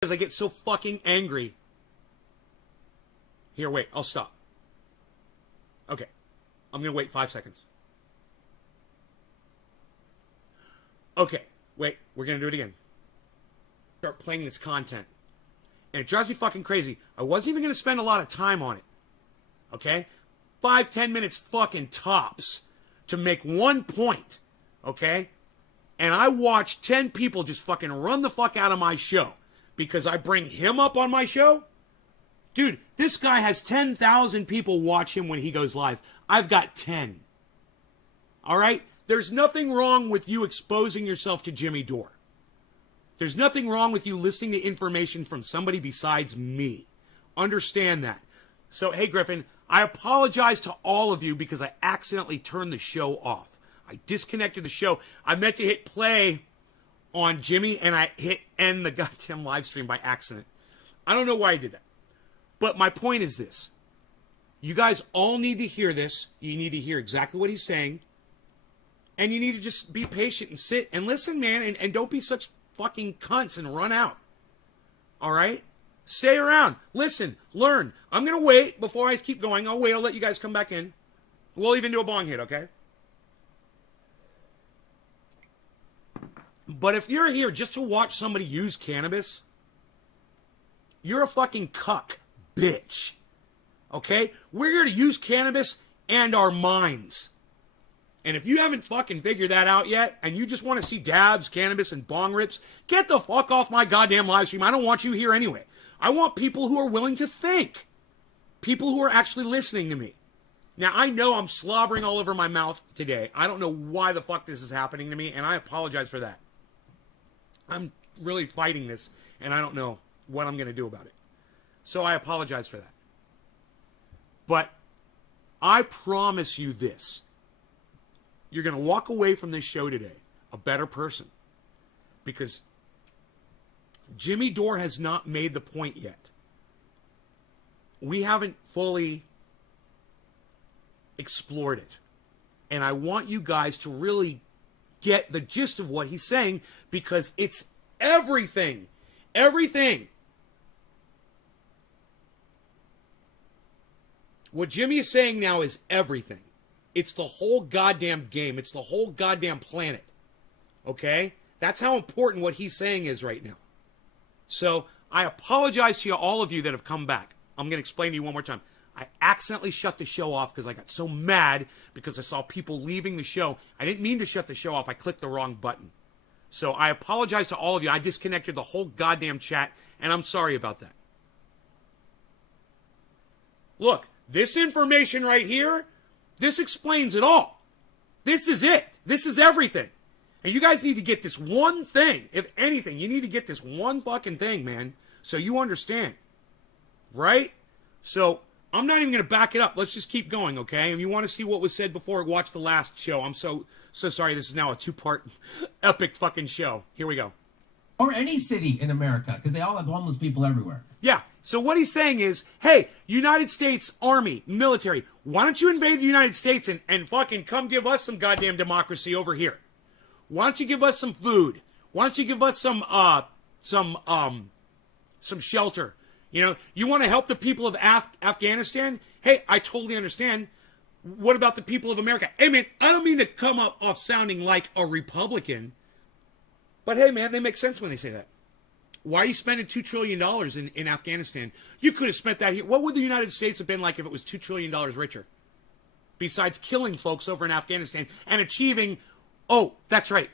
because I get so fucking angry. Here, wait, I'll stop. Okay, I'm gonna wait 5 seconds. Okay, wait, we're gonna do it again. Start playing this content. And it drives me fucking crazy. I wasn't even gonna spend a lot of time on it. Okay? 5-10 minutes fucking tops to make one point. Okay? And I watch 10 people just fucking run the fuck out of my show because I bring him up on my show. Dude, this guy has 10,000 people watch him when he goes live. I've got 10. All right? There's nothing wrong with you exposing yourself to Jimmy Dore. There's nothing wrong with you listening to information from somebody besides me. Understand that. So, hey, Griffin, I apologize to all of you because I accidentally turned the show off. I disconnected the show. I meant to hit play on Jimmy, and I hit end the goddamn live stream by accident. I don't know why I did that. But my point is this. You guys all need to hear this. You need to hear exactly what he's saying. And you need to just be patient and sit and listen, man. And don't be such fucking cunts and run out. All right? Stay around. Listen. Learn. I'm going to wait before I keep going. I'll wait. I'll let you guys come back in. We'll even do a bong hit, okay? But if you're here just to watch somebody use cannabis, you're a fucking cuck, bitch. Okay? We're here to use cannabis and our minds. And if you haven't fucking figured that out yet, and you just want to see dabs, cannabis, and bong rips, get the fuck off my goddamn live stream. I don't want you here anyway. I want people who are willing to think. People who are actually listening to me. Now, I know I'm slobbering all over my mouth today. I don't know why the fuck this is happening to me, and I apologize for that. I'm really fighting this, and I don't know what I'm going to do about it. So I apologize for that. But I promise you this. You're going to walk away from this show today a better person. Because Jimmy Dore has not made the point yet. We haven't fully explored it. And I want you guys to really get the gist of what he's saying because it's everything. Everything. What Jimmy is saying now is everything. It's the whole goddamn game. It's the whole goddamn planet. Okay? That's how important what he's saying is right now. So, I apologize to you, all of you that have come back. I'm going to explain to you one more time. I accidentally shut the show off because I got so mad because I saw people leaving the show. I didn't mean to shut the show off. I clicked the wrong button. So, I apologize to all of you. I disconnected the whole goddamn chat, and I'm sorry about that. Look, this information right here, this explains it all. This is it. This is everything. And you guys need to get this one thing. If anything, you need to get this one fucking thing, man. So you understand. Right? So, I'm not even going to back it up. Let's just keep going, okay? And you want to see what was said before, watch the last show. I'm so sorry. This is now a 2-part epic fucking show. Here we go. Or any city in America, because they all have homeless people everywhere. Yeah. So what he's saying is, hey, United States Army, military, why don't you invade the United States and fucking come give us some goddamn democracy over here? Why don't you give us some food? Why don't you give us some shelter? You know, you want to help the people of Afghanistan? Hey, I totally understand. What about the people of America? Hey, man, I don't mean to come off sounding like a Republican. But hey, man, they make sense when they say that. Why are you spending $2 trillion in Afghanistan? You could have spent that here. What would the United States have been like if it was $2 trillion richer? Besides killing folks over in Afghanistan and achieving, oh, that's right,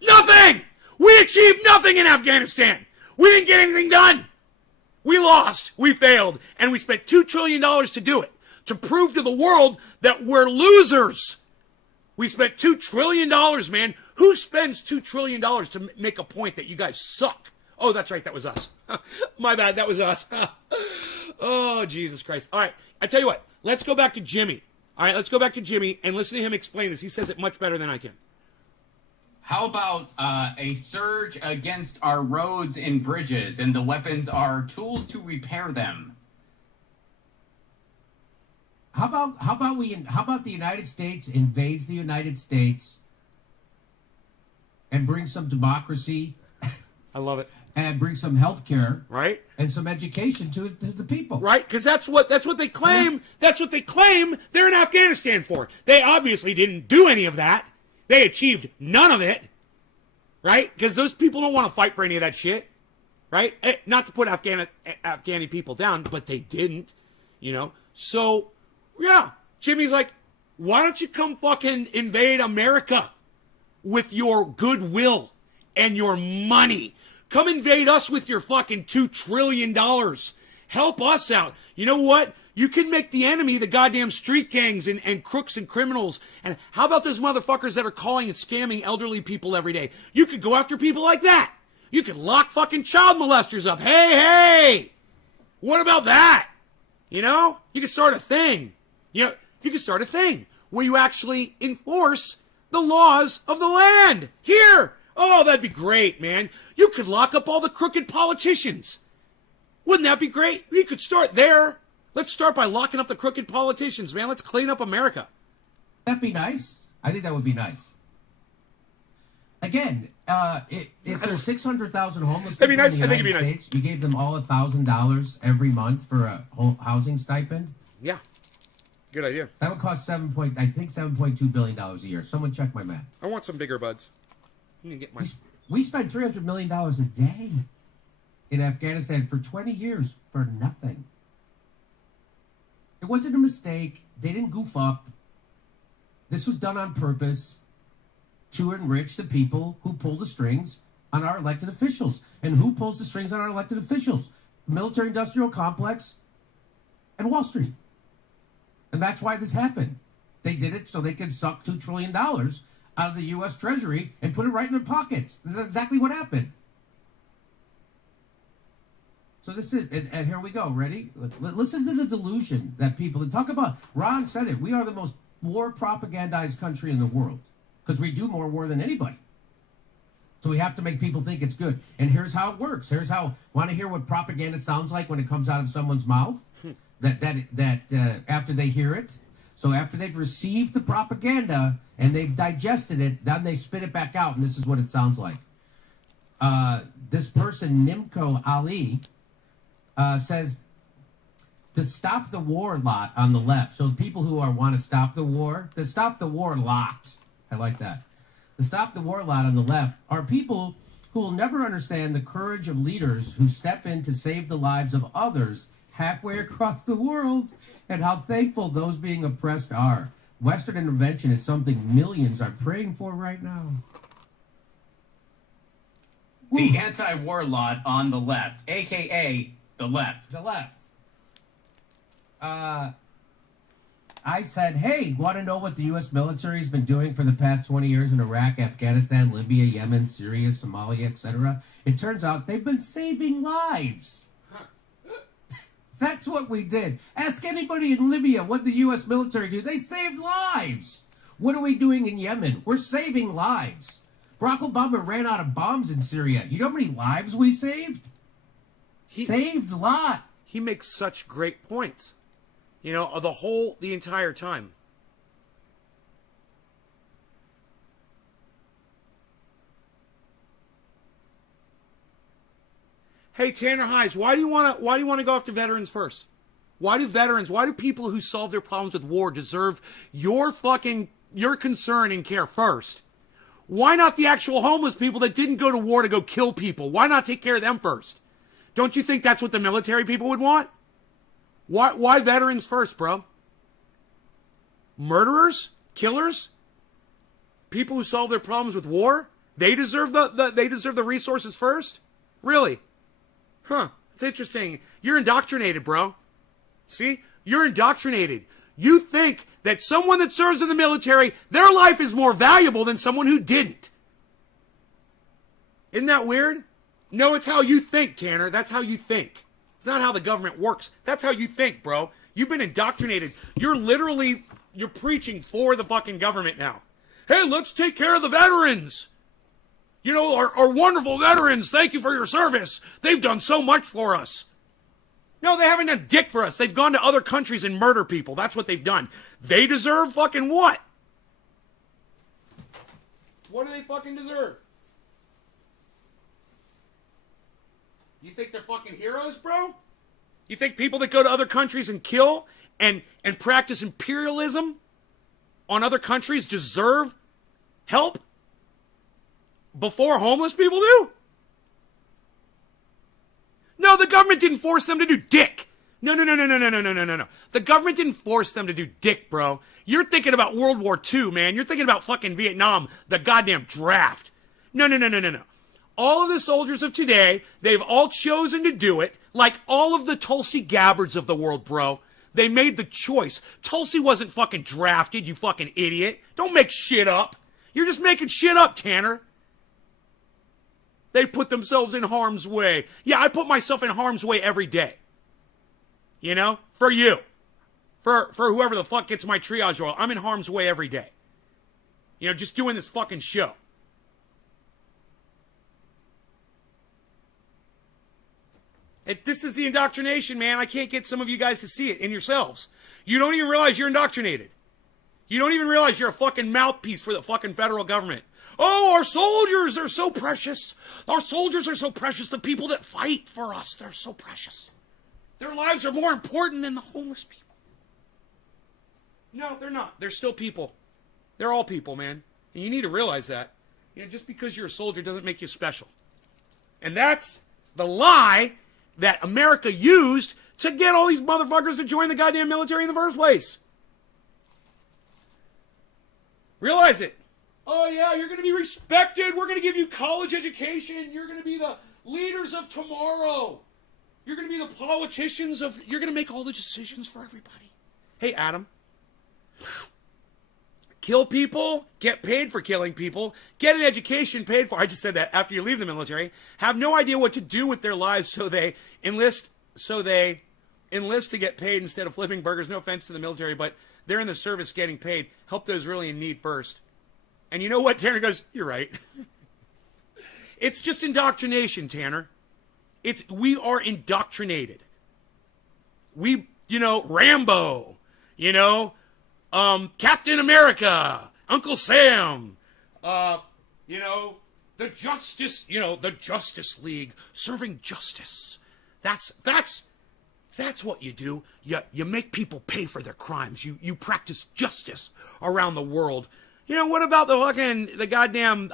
nothing! We achieved nothing in Afghanistan! We didn't get anything done! We lost, we failed, and we spent $2 trillion to do it, to prove to the world that we're losers. We spent $2 trillion, man. Who spends $2 trillion to make a point that you guys suck? Oh, that's right, that was us. My bad, that was us. Oh, Jesus Christ. All right, I tell you what, let's go back to Jimmy. All right, let's go back to Jimmy and listen to him explain this. He says it much better than I can. How about a surge against our roads and bridges, and the weapons are tools to repair them? How about the United States invades the United States and brings some democracy? I love it. and bring some health care Right? and some education to the people. Right? Because that's what they claim. That's what they claim they're in Afghanistan for. They obviously didn't do any of that. They achieved none of it. Right? Because those people don't want to fight for any of that shit. Right? Not to put Afghani people down, but they didn't. You know? So, yeah. Jimmy's like, why don't you come fucking invade America with your goodwill and your money? Come invade us with your fucking $2 trillion. Help us out. You know what? You can make the enemy the goddamn street gangs and crooks and criminals. And how about those motherfuckers that are calling and scamming elderly people every day? You could go after people like that. You could lock fucking child molesters up. Hey! What about that? You know? You could start a thing. You could start a thing where you actually enforce the laws of the land. Here! Oh, that'd be great, man. You could lock up all the crooked politicians. Wouldn't that be great? We could start there. Let's start by locking up the crooked politicians, man. Let's clean up America. That'd be nice. I think that would be nice. Again, if there's 600,000 homeless people That'd be nice. in the I think it'd United be nice. States, you gave them all $1,000 every month for a housing stipend. Yeah. Good idea. That would cost $7.2 billion a year. Someone check my math. I want some bigger buds. I'm gonna get my... We spent $300 million a day in Afghanistan for 20 years for nothing. It wasn't a mistake. They didn't goof up. This was done on purpose to enrich the people who pull the strings on our elected officials. And who pulls the strings on our elected officials? The military-industrial complex and Wall Street. And that's why this happened. They did it so they could suck $2 trillion out of the U.S. Treasury and put it right in their pockets. This is exactly what happened. So this is, and here we go. Ready? Listen to the delusion that people talk about. Ron said it. We are the most war propagandized country in the world because we do more war than anybody. So we have to make people think it's good. And here's how it works. Here's how. Want to hear what propaganda sounds like when it comes out of someone's mouth? That after they hear it. So after they've received the propaganda and they've digested it, then they spit it back out, and this is what it sounds like. This person, Nimco Ali, says the Stop the War lot on the left. So people who want to stop the war, the Stop the War lot, I like that. The Stop the War lot on the left are people who will never understand the courage of leaders who step in to save the lives of others halfway across the world, and how thankful those being oppressed are. Western intervention is something millions are praying for right now. The anti-war lot on the left, a.k.a. the left. The left. I said, hey, want to know what the U.S. military has been doing for the past 20 years in Iraq, Afghanistan, Libya, Yemen, Syria, Somalia, etc.? It turns out they've been saving lives. That's what we did. Ask anybody in Libya what the U.S. military do. They saved lives. What are we doing in Yemen? We're saving lives. Barack Obama ran out of bombs in Syria. You know how many lives we saved? Saved a lot. He makes such great points. You know, the entire time. Hey, Tanner Heise, why do you want to go after veterans first? Why do people who solve their problems with war deserve your concern and care first? Why not the actual homeless people that didn't go to war to go kill people? Why not take care of them first? Don't you think that's what the military people would want? Why veterans first, bro? Murderers? Killers? People who solve their problems with war? They deserve the resources first? Really? Huh. It's interesting. You're indoctrinated, bro. See? You're indoctrinated. You think that someone that serves in the military, their life is more valuable than someone who didn't. Isn't that weird? No, it's how you think, Tanner. That's how you think. It's not how the government works. That's how you think, bro. You've been indoctrinated. You're preaching for the fucking government now. Hey, let's take care of the veterans. You know, our wonderful veterans, thank you for your service. They've done so much for us. No, they haven't done dick for us. They've gone to other countries and murdered people. That's what they've done. They deserve fucking what? What do they fucking deserve? You think they're fucking heroes, bro? You think people that go to other countries and kill and practice imperialism on other countries deserve help before homeless people do? No, the government didn't force them to do dick. No. The government didn't force them to do dick, bro. You're thinking about World War II, man. You're thinking about fucking Vietnam, the goddamn draft. No. All of the soldiers of today, they've all chosen to do it, like all of the Tulsi Gabbards of the world, bro. They made the choice. Tulsi wasn't fucking drafted, you fucking idiot. Don't make shit up. You're just making shit up, Tanner. They put themselves in harm's way. Yeah, I put myself in harm's way every day. You know? For you. For whoever the fuck gets my triage oil. I'm in harm's way every day. You know, just doing this fucking show. This is the indoctrination, man. I can't get some of you guys to see it in yourselves. You don't even realize you're indoctrinated. You don't even realize you're a fucking mouthpiece for the fucking federal government. Oh, our soldiers are so precious. Our soldiers are so precious. The people that fight for us, they're so precious. Their lives are more important than the homeless people. No, they're not. They're still people. They're all people, man. And you need to realize that. You know, just because you're a soldier doesn't make you special. And that's the lie that America used to get all these motherfuckers to join the goddamn military in the first place. Realize it. Oh yeah, you're going to be respected. We're going to give you college education. You're going to be the leaders of tomorrow. You're going to be the politicians of... You're going to make all the decisions for everybody. Hey, Adam. Kill people, get paid for killing people, get an education paid for. I just said that after you leave the military. Have no idea what to do with their lives, so they enlist to get paid instead of flipping burgers. No offense to the military, but they're in the service getting paid. Help those really in need first. And you know what? Tanner goes, you're right. It's just indoctrination, Tanner. We are indoctrinated. Rambo, Captain America, Uncle Sam, the Justice League, serving justice. That's what you do. You make people pay for their crimes. You practice justice around the world. What about the goddamn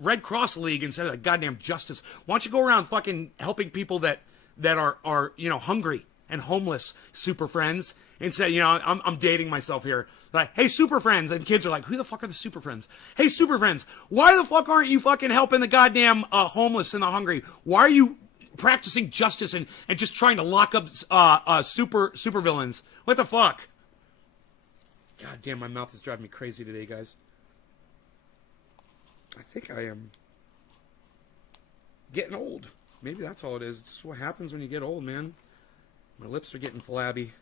Red Cross League instead of the goddamn justice? Why don't you go around fucking helping people that are hungry and homeless, super friends? Instead, I'm dating myself here. Like, hey, super friends. And kids are like, who the fuck are the super friends? Hey, super friends, why the fuck aren't you fucking helping the goddamn homeless and the hungry? Why are you practicing justice and just trying to lock up super villains? What the fuck? God damn, my mouth is driving me crazy today, guys. I think I am getting old. Maybe that's all it is. It's just what happens when you get old, man. My lips are getting flabby.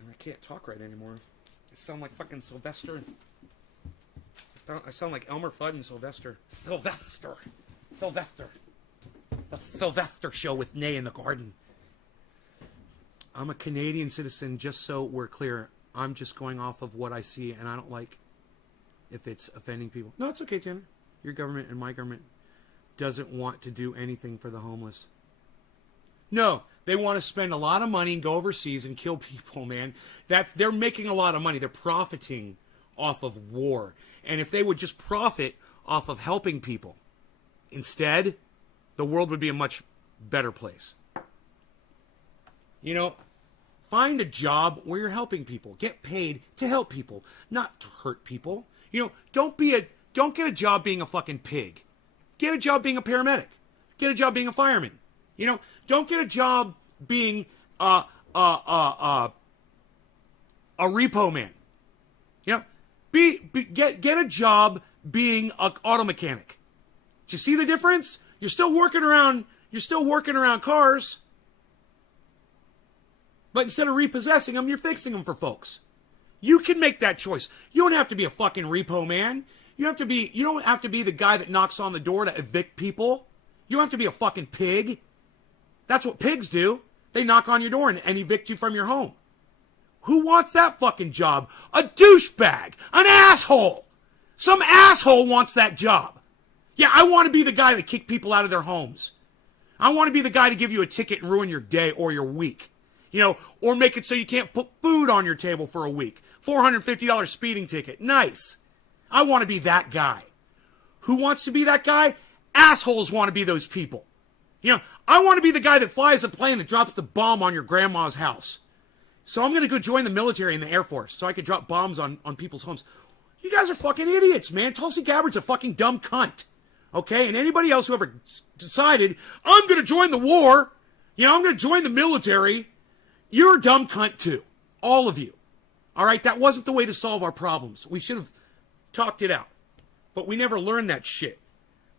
And I can't talk right anymore. I sound like fucking Sylvester. I sound like Elmer Fudd and Sylvester. Sylvester. The Sylvester Show with Nay in the Garden. I'm a Canadian citizen, just so we're clear. I'm just going off of what I see, and I don't like if it's offending people. No, it's okay, Tanner. Your government and my government doesn't want to do anything for the homeless. No, they want to spend a lot of money and go overseas and kill people, man. They're making a lot of money. They're profiting off of war. And if they would just profit off of helping people, instead, the world would be a much better place. Find a job where you're helping people. Get paid to help people, not to hurt people. Don't get a job being a fucking pig. Get a job being a paramedic. Get a job being a fireman. Don't get a job being a repo man. Get a job being an auto mechanic. Do you see the difference? You're still working around cars, but instead of repossessing them, you're fixing them for folks. You can make that choice. You don't have to be a fucking repo man. You don't have to be the guy that knocks on the door to evict people. You don't have to be a fucking pig. That's what pigs do. They knock on your door and evict you from your home. Who wants that fucking job? A douchebag. An asshole. Some asshole wants that job. Yeah, I want to be the guy that kicked people out of their homes. I want to be the guy to give you a ticket and ruin your day or your week. You know, or make it so you can't put food on your table for a week. $450 speeding ticket. Nice. I want to be that guy. Who wants to be that guy? Assholes want to be those people. You know, I want to be the guy that flies the plane that drops the bomb on your grandma's house. So I'm going to go join the military and the Air Force so I can drop bombs on people's homes. You guys are fucking idiots, man. Tulsi Gabbard's a fucking dumb cunt. Okay? And anybody else who ever decided, I'm going to join the war, you know, I'm going to join the military, you're a dumb cunt too. All of you. All right? That wasn't the way to solve our problems. We should have talked it out. But we never learned that shit.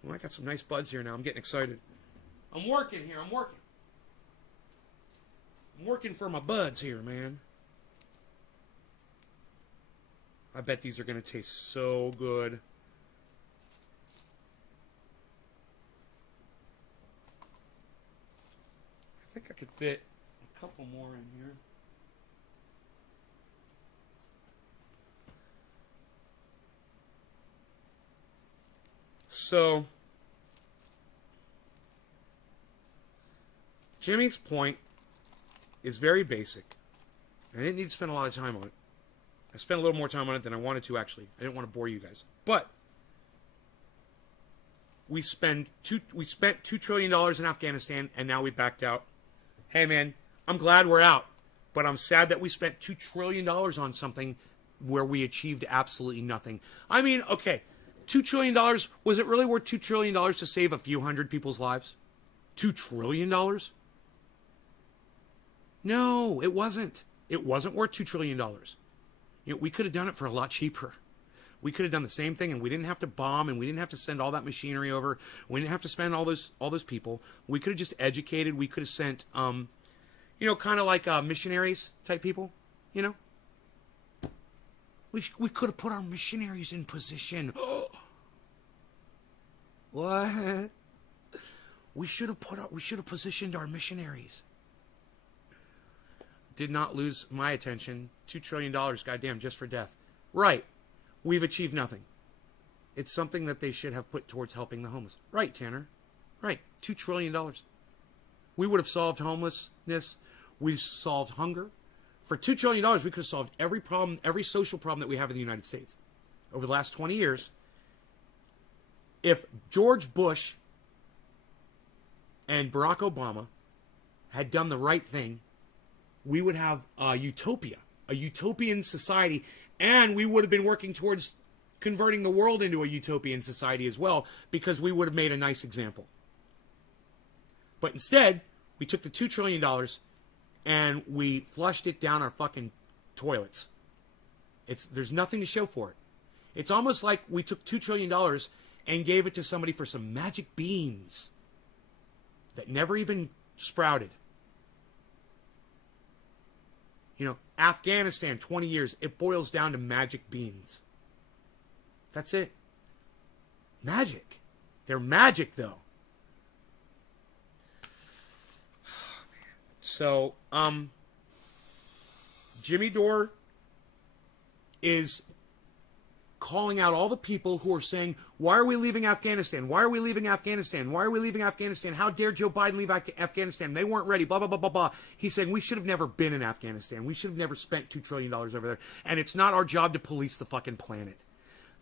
Well, I got some nice buds here now. I'm getting excited. I'm working here. I'm working for my buds here, man. I bet these are going to taste so good. I think I could fit a couple more in here. So, Jimmy's point is very basic. I didn't need to spend a lot of time on it. I spent a little more time on it than I wanted to, actually. I didn't want to bore you guys. But we spent $2 trillion in Afghanistan, and now we backed out. Hey, man, I'm glad we're out. But I'm sad that we spent $2 trillion on something where we achieved absolutely nothing. I mean, okay, $2 trillion, was it really worth $2 trillion to save a few hundred people's lives? $2 trillion? No, it wasn't. It wasn't worth $2 trillion. You know, we could have done it for a lot cheaper. We could have done the same thing, and we didn't have to bomb, and we didn't have to send all that machinery over. We didn't have to spend all those people. We could have just educated. We could have sent, you know, kind of like missionaries type people. You know, we could have put our missionaries in position. What? We should have positioned our missionaries. Did not lose my attention. $2 trillion, goddamn, just for death. Right. We've achieved nothing. It's something that they should have put towards helping the homeless. Right, Tanner. Right. $2 trillion. We would have solved homelessness. We've solved hunger. For $2 trillion, we could have solved every problem, every social problem that we have in the United States. Over the last 20 years, if George Bush and Barack Obama had done the right thing, we would have a utopia, a utopian society, and we would have been working towards converting the world into a utopian society as well, because we would have made a nice example. But instead, we took the $2 trillion and we flushed it down our fucking toilets. There's nothing to show for it. It's almost like we took $2 trillion and gave it to somebody for some magic beans that never even sprouted. You know, Afghanistan, 20 years, it boils down to magic beans. That's it. Magic. They're magic, though. So, Jimmy Dore is calling out all the people who are saying, why are we leaving Afghanistan? Why are we leaving Afghanistan? Why are we leaving Afghanistan? How dare Joe Biden leave Afghanistan? They weren't ready, blah, blah, blah, blah, blah. He's saying we should have never been in Afghanistan. We should have never spent $2 trillion over there. And it's not our job to police the fucking planet.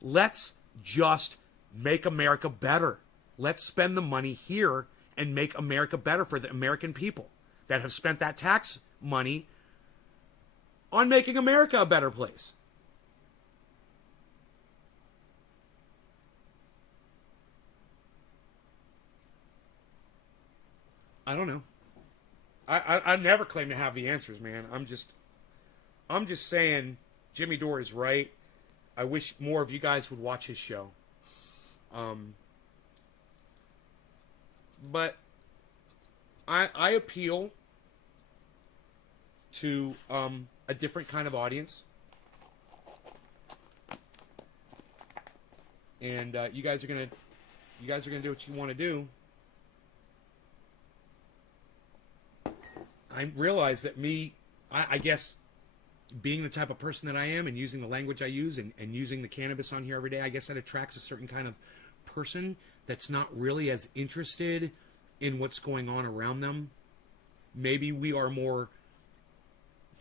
Let's just make America better. Let's spend the money here and make America better for the American people that have spent that tax money on making America a better place. I don't know. I never claim to have the answers, man. I'm just saying Jimmy Dore is right. I wish more of you guys would watch his show. But I appeal to a different kind of audience. And you guys are gonna do what you want to do. I realize that I guess, being the type of person that I am and using the language I use and using the cannabis on here every day, I guess that attracts a certain kind of person that's not really as interested in what's going on around them. Maybe we are more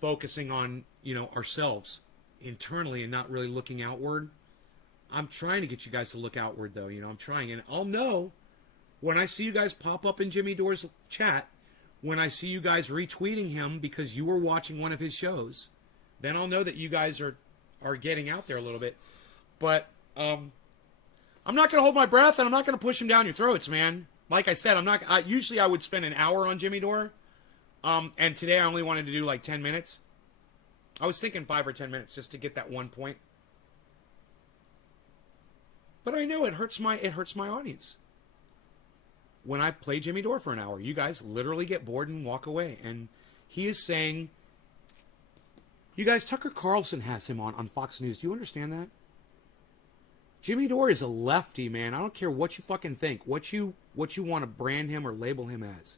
focusing on, ourselves internally and not really looking outward. I'm trying to get you guys to look outward, though. I'm trying. And I'll know when I see you guys pop up in Jimmy Dore's chat, when I see you guys retweeting him because you were watching one of his shows, then I'll know that you guys are getting out there a little bit. But I'm not going to hold my breath, and I'm not going to push him down your throats, man. Like I said, usually I would spend an hour on Jimmy Dore. And today I only wanted to do like 10 minutes. I was thinking 5 or 10 minutes just to get that one point. But I know it hurts my audience. When I play Jimmy Dore for an hour, you guys literally get bored and walk away. And he is saying, you guys, Tucker Carlson has him on Fox News. Do you understand that? Jimmy Dore is a lefty, man. I don't care what you fucking think, what you want to brand him or label him as.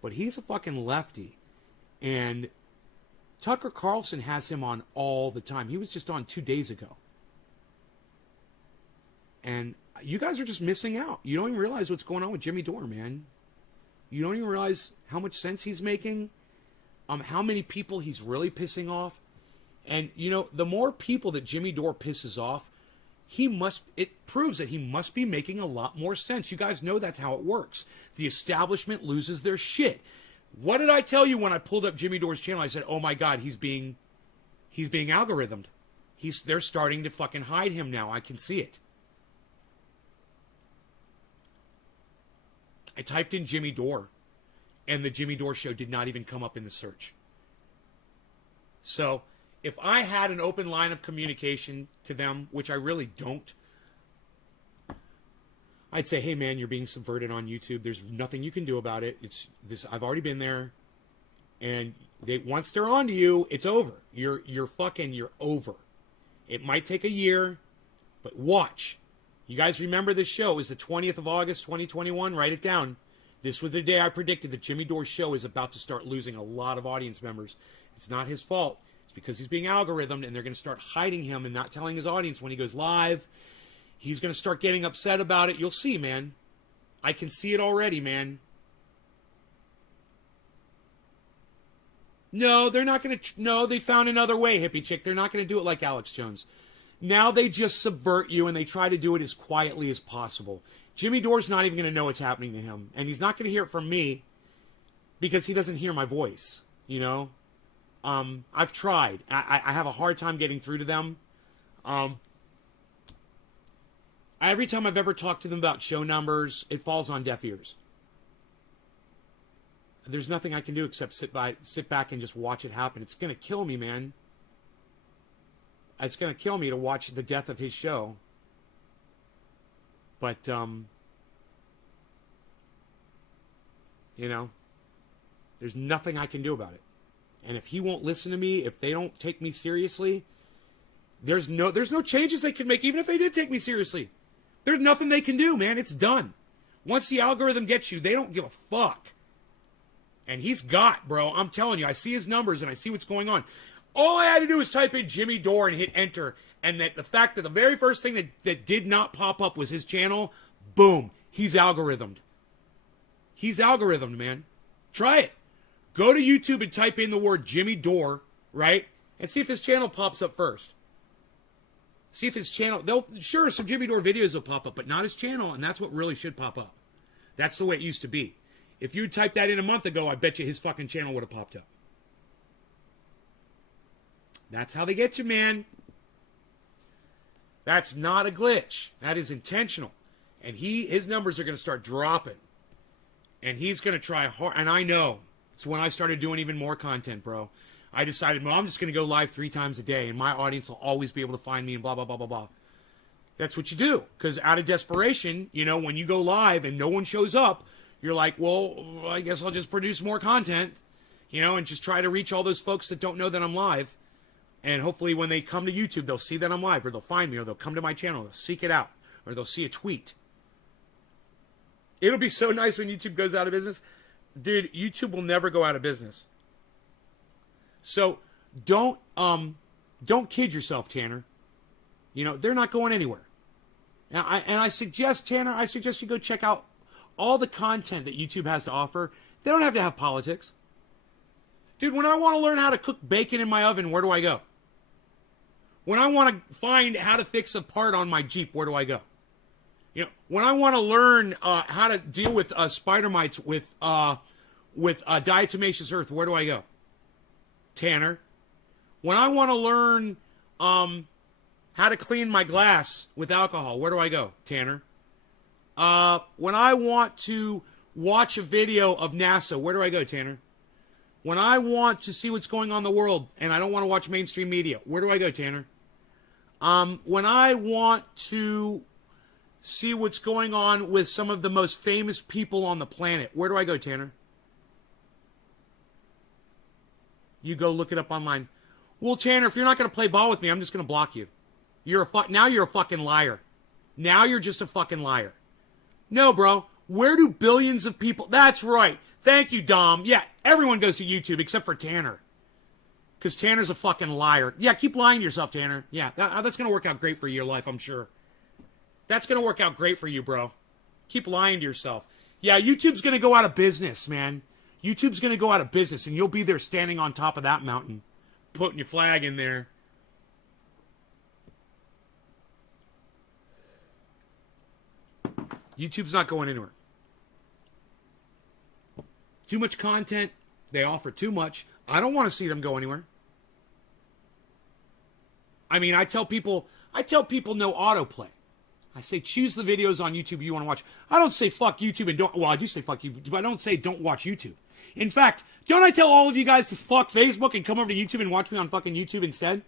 But he's a fucking lefty. And Tucker Carlson has him on all the time. He was just on 2 days ago. And you guys are just missing out. You don't even realize what's going on with Jimmy Dore, man. You don't even realize how much sense he's making. How many people he's really pissing off. And, the more people that Jimmy Dore pisses off, it proves that he must be making a lot more sense. You guys know that's how it works. The establishment loses their shit. What did I tell you when I pulled up Jimmy Dore's channel? I said, oh my God, he's being algorithmed. They're starting to fucking hide him now. I can see it. I typed in Jimmy Dore, and the Jimmy Dore Show did not even come up in the search. So, if I had an open line of communication to them, which I really don't, I'd say, hey man, you're being subverted on YouTube. There's nothing you can do about it. I've already been there. And once they're on to you, it's over. You're over. It might take a year, but watch. You guys remember this show? It was the 20th of August, 2021. Write it down. This was the day I predicted that Jimmy Dore's show is about to start losing a lot of audience members. It's not his fault. It's because he's being algorithmed, and they're going to start hiding him and not telling his audience when he goes live. He's going to start getting upset about it. You'll see, man. I can see it already, man. No, they're not going to... No, they found another way, hippie chick. They're not going to do it like Alex Jones. Now they just subvert you, and they try to do it as quietly as possible. Jimmy Dore's not even going to know what's happening to him. And he's not going to hear it from me because he doesn't hear my voice, I've tried. I have a hard time getting through to them. Every time I've ever talked to them about show numbers, it falls on deaf ears. There's nothing I can do except sit back and just watch it happen. It's going to kill me, man. It's going to kill me to watch the death of his show. But, there's nothing I can do about it. And if he won't listen to me, if they don't take me seriously, there's no changes they can make, even if they did take me seriously. There's nothing they can do, man. It's done. Once the algorithm gets you, they don't give a fuck. And he's got, bro, I'm telling you, I see his numbers and I see what's going on. All I had to do was type in Jimmy Dore and hit enter. And that the fact that the very first thing that did not pop up was his channel, boom, he's algorithmed. He's algorithmed, man. Try it. Go to YouTube and type in the word Jimmy Dore, right? And see if his channel pops up first. See if his channel, sure, some Jimmy Dore videos will pop up, but not his channel, and that's what really should pop up. That's the way it used to be. If you typed that in a month ago, I bet you his fucking channel would have popped up. That's how they get you, man. That's not a glitch. That is intentional. And his numbers are going to start dropping. And he's going to try hard. And I know. It's when I started doing even more content, bro. I decided, well, I'm just going to go live 3 times a day. And my audience will always be able to find me and blah, blah, blah, blah, blah. That's what you do. Because out of desperation, when you go live and no one shows up, you're like, well, I guess I'll just produce more content. And just try to reach all those folks that don't know that I'm live. And hopefully when they come to YouTube, they'll see that I'm live, or they'll find me, or they'll come to my channel, they'll seek it out, or they'll see a tweet. It'll be so nice when YouTube goes out of business. Dude, YouTube will never go out of business. So don't kid yourself, Tanner. They're not going anywhere. Now, I suggest, Tanner, you go check out all the content that YouTube has to offer, they don't have to have politics. Dude, when I want to learn how to cook bacon in my oven, where do I go? When I want to find how to fix a part on my Jeep, where do I go? You know, when I want to learn how to deal with spider mites with diatomaceous earth, where do I go? Tanner. When I want to learn how to clean my glass with alcohol, where do I go? Tanner. When I want to watch a video of NASA, where do I go, Tanner? When I want to see what's going on in the world and I don't want to watch mainstream media, where do I go, Tanner? When I want to see what's going on with some of the most famous people on the planet, where do I go, Tanner? You go look it up online. Well, Tanner, if you're not going to play ball with me, I'm just going to block you. Now you're a fucking liar. Now you're just a fucking liar. No, bro. Where do billions of people... That's right. Thank you, Dom. Yeah, everyone goes to YouTube except for Tanner. Because Tanner's a fucking liar. Yeah, keep lying to yourself, Tanner. Yeah, that's going to work out great for your life, I'm sure. That's going to work out great for you, bro. Keep lying to yourself. Yeah, YouTube's going to go out of business, man. YouTube's going to go out of business, and you'll be there standing on top of that mountain, putting your flag in there. YouTube's not going anywhere. Too much content. They offer too much. I don't want to see them go anywhere. I mean, I tell people no autoplay. I say choose the videos on YouTube you want to watch. I don't say fuck YouTube and don't... Well, I do say fuck YouTube, but I don't say don't watch YouTube. In fact, don't I tell all of you guys to fuck Facebook and come over to YouTube and watch me on fucking YouTube instead?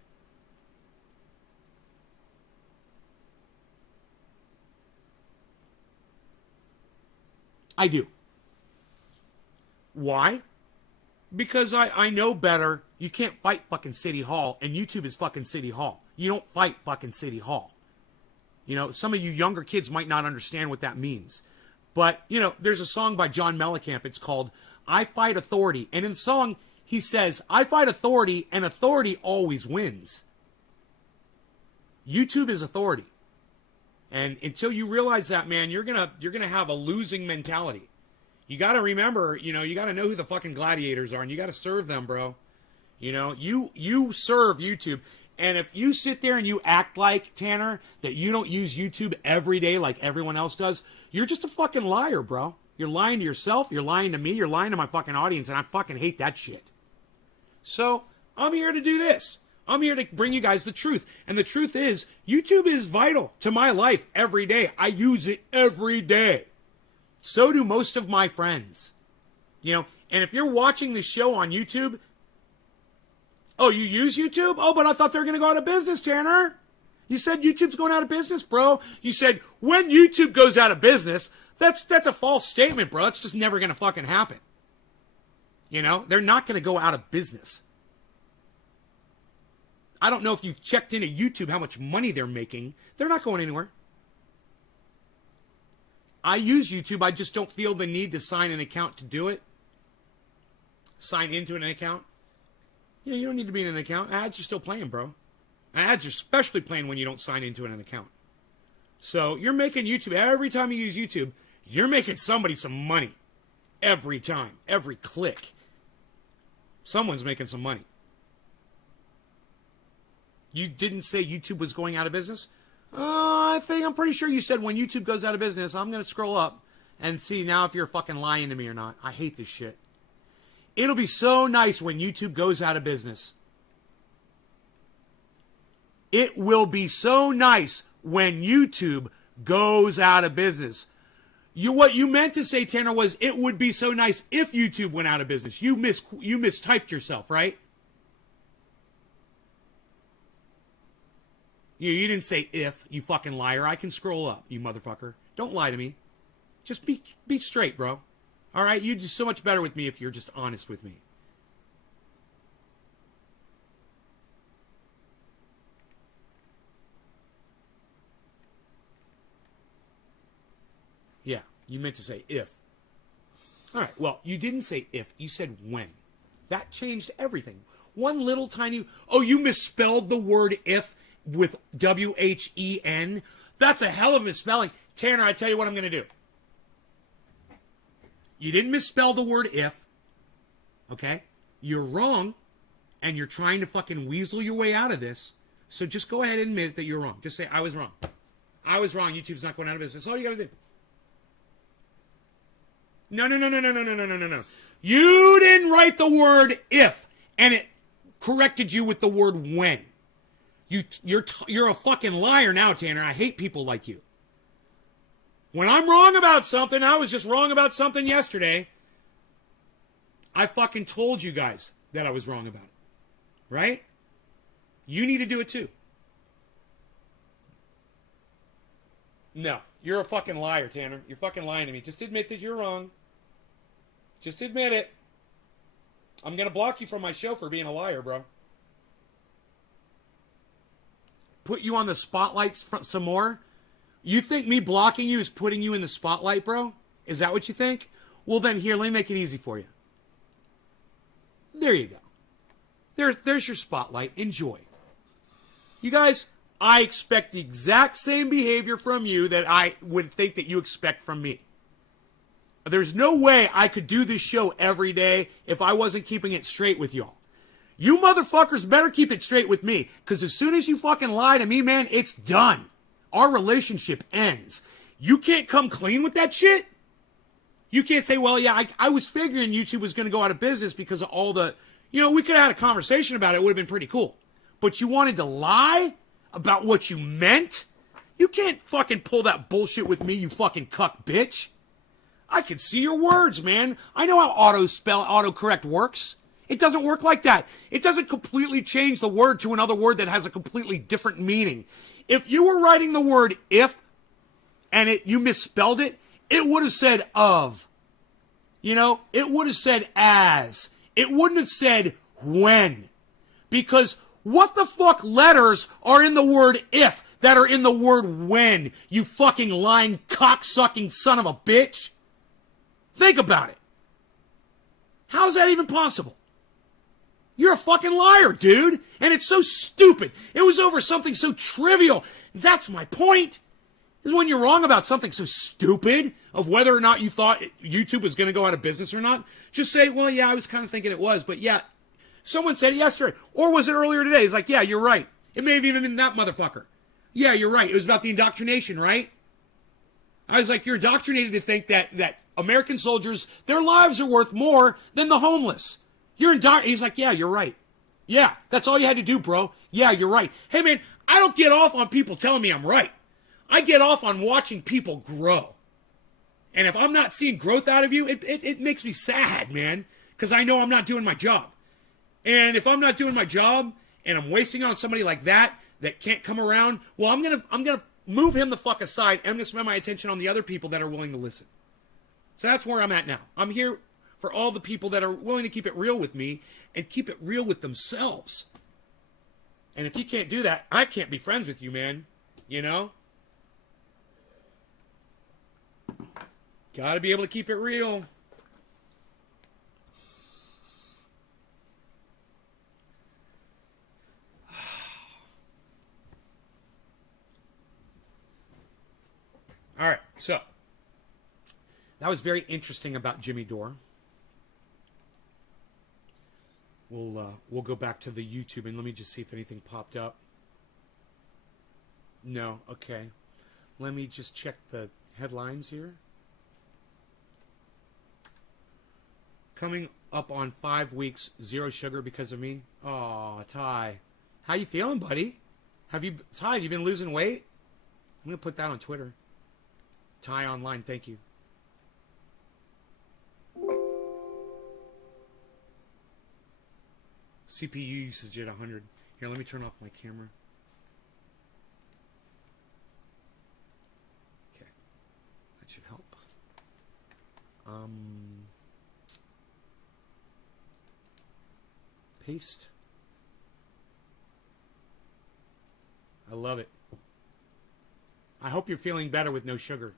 I do. Why? Because I know better. You can't fight fucking City Hall, and YouTube is fucking City Hall. You don't fight fucking City Hall. You know, some of you younger kids might not understand what that means. But, you know, there's a song by John Mellencamp. It's called I Fight Authority. And in the song, he says, I fight authority, and authority always wins. YouTube is authority. And until you realize that, man, you're gonna have a losing mentality. You got to remember, you know, you got to know who the fucking gladiators are, and you got to serve them, bro. You know, you serve YouTube. And if you sit there and you act like, Tanner, that you don't use YouTube every day like everyone else does, you're just a fucking liar, bro. You're lying to yourself, you're lying to me, you're lying to my fucking audience, and I fucking hate that shit. So, I'm here to do this. I'm here to bring you guys the truth. And the truth is, YouTube is vital to my life every day. I use it every day. So do most of my friends. You know, and if you're watching the show on YouTube, oh, you use YouTube? Oh, but I thought they were going to go out of business, Tanner. You said YouTube's going out of business, bro. You said when YouTube goes out of business, that's a false statement, bro. It's just never going to fucking happen. You know, they're not going to go out of business. I don't know if you've checked into YouTube how much money they're making. They're not going anywhere. I use YouTube. I just don't feel the need to sign an account to do it. Sign into an account. Yeah, you don't need to be in an account. Ads are still playing, bro. Ads are especially playing when you don't sign into an account. So you're making YouTube. Every time you use YouTube, you're making somebody some money. Every time. Every click. Someone's making some money. You didn't say YouTube was going out of business? I'm pretty sure you said when YouTube goes out of business, I'm going to scroll up and see now if you're fucking lying to me or not. I hate this shit. It'll be so nice when YouTube goes out of business. It will be so nice when YouTube goes out of business. What you meant to say, Tanner, was it would be so nice if YouTube went out of business. You mistyped yourself, right? You didn't say if, you fucking liar. I can scroll up, you motherfucker. Don't lie to me. Just be straight, bro. All right? You'd do so much better with me if you're just honest with me. Yeah, you meant to say if. All right, well, you didn't say if. You said when. That changed everything. One little tiny... Oh, you misspelled the word if with W-H-E-N? That's a hell of a misspelling. Tanner, I tell you what I'm going to do. You didn't misspell the word if. Okay? You're wrong, and you're trying to fucking weasel your way out of this. So just go ahead and admit that you're wrong. Just say, I was wrong. I was wrong. YouTube's not going out of business. That's all you gotta do. No. You didn't write the word if, and it corrected you with the word when. You're a fucking liar now, Tanner. I hate people like you. When I'm wrong about something, I was just wrong about something yesterday. I fucking told you guys that I was wrong about it. Right? You need to do it too. No, you're a fucking liar, Tanner. You're fucking lying to me. Just admit that you're wrong. Just admit it. I'm going to block you from my show for being a liar, bro. Put you on the spotlight some more? You think me blocking you is putting you in the spotlight, bro? Is that what you think? Well, then here, let me make it easy for you. There you go. There's your spotlight. Enjoy. You guys, I expect the exact same behavior from you that I would think that you expect from me. There's no way I could do this show every day if I wasn't keeping it straight with y'all. You motherfuckers better keep it straight with me, because as soon as you fucking lie to me, man, it's done. Our relationship ends. You can't come clean with that shit. You can't say, well, yeah, I was figuring YouTube was going to go out of business because of all the, we could have had a conversation about it. It would have been pretty cool. But you wanted to lie about what you meant? You can't fucking pull that bullshit with me, you fucking cuck bitch. I can see your words, man. I know how autocorrect works. It doesn't work like that. It doesn't completely change the word to another word that has a completely different meaning. If you were writing the word if and you misspelled it, it would have said of. It would have said as. It wouldn't have said when. Because what the fuck letters are in the word if that are in the word when, you fucking lying cocksucking son of a bitch? Think about it. How's that even possible? You're a fucking liar, dude. And it's so stupid. It was over something so trivial. That's my point. Is when you're wrong about something so stupid of whether or not you thought YouTube was going to go out of business or not, just say, well, yeah, I was kind of thinking it was, but yeah, someone said it yesterday. Or was it earlier today? It's like, yeah, you're right. It may have even been that motherfucker. Yeah, you're right. It was about the indoctrination, right? I was like, you're indoctrinated to think that American soldiers, their lives are worth more than the homeless. He's like, yeah, you're right. Yeah, that's all you had to do, bro. Yeah, you're right. Hey, man, I don't get off on people telling me I'm right. I get off on watching people grow. And if I'm not seeing growth out of you, it makes me sad, man, because I know I'm not doing my job. And if I'm not doing my job and I'm wasting on somebody like that can't come around, well, I'm gonna move him the fuck aside, and I'm gonna spend my attention on the other people that are willing to listen. So that's where I'm at now. I'm here for all the people that are willing to keep it real with me and keep it real with themselves. And if you can't do that, I can't be friends with you, man. Gotta be able to keep it real. All right, so that was very interesting about Jimmy Dore. We'll go back to the YouTube and let me just see if anything popped up. No, okay. Let me just check the headlines here. Coming up on 5 weeks, 0 sugar because of me. Oh, Ty, how you feeling, buddy? Ty, have you been losing weight? I'm gonna put that on Twitter. Ty Online, thank you. CPU usage at 100. Here, let me turn off my camera. Okay, that should help. Paste. I love it. I hope you're feeling better with no sugar.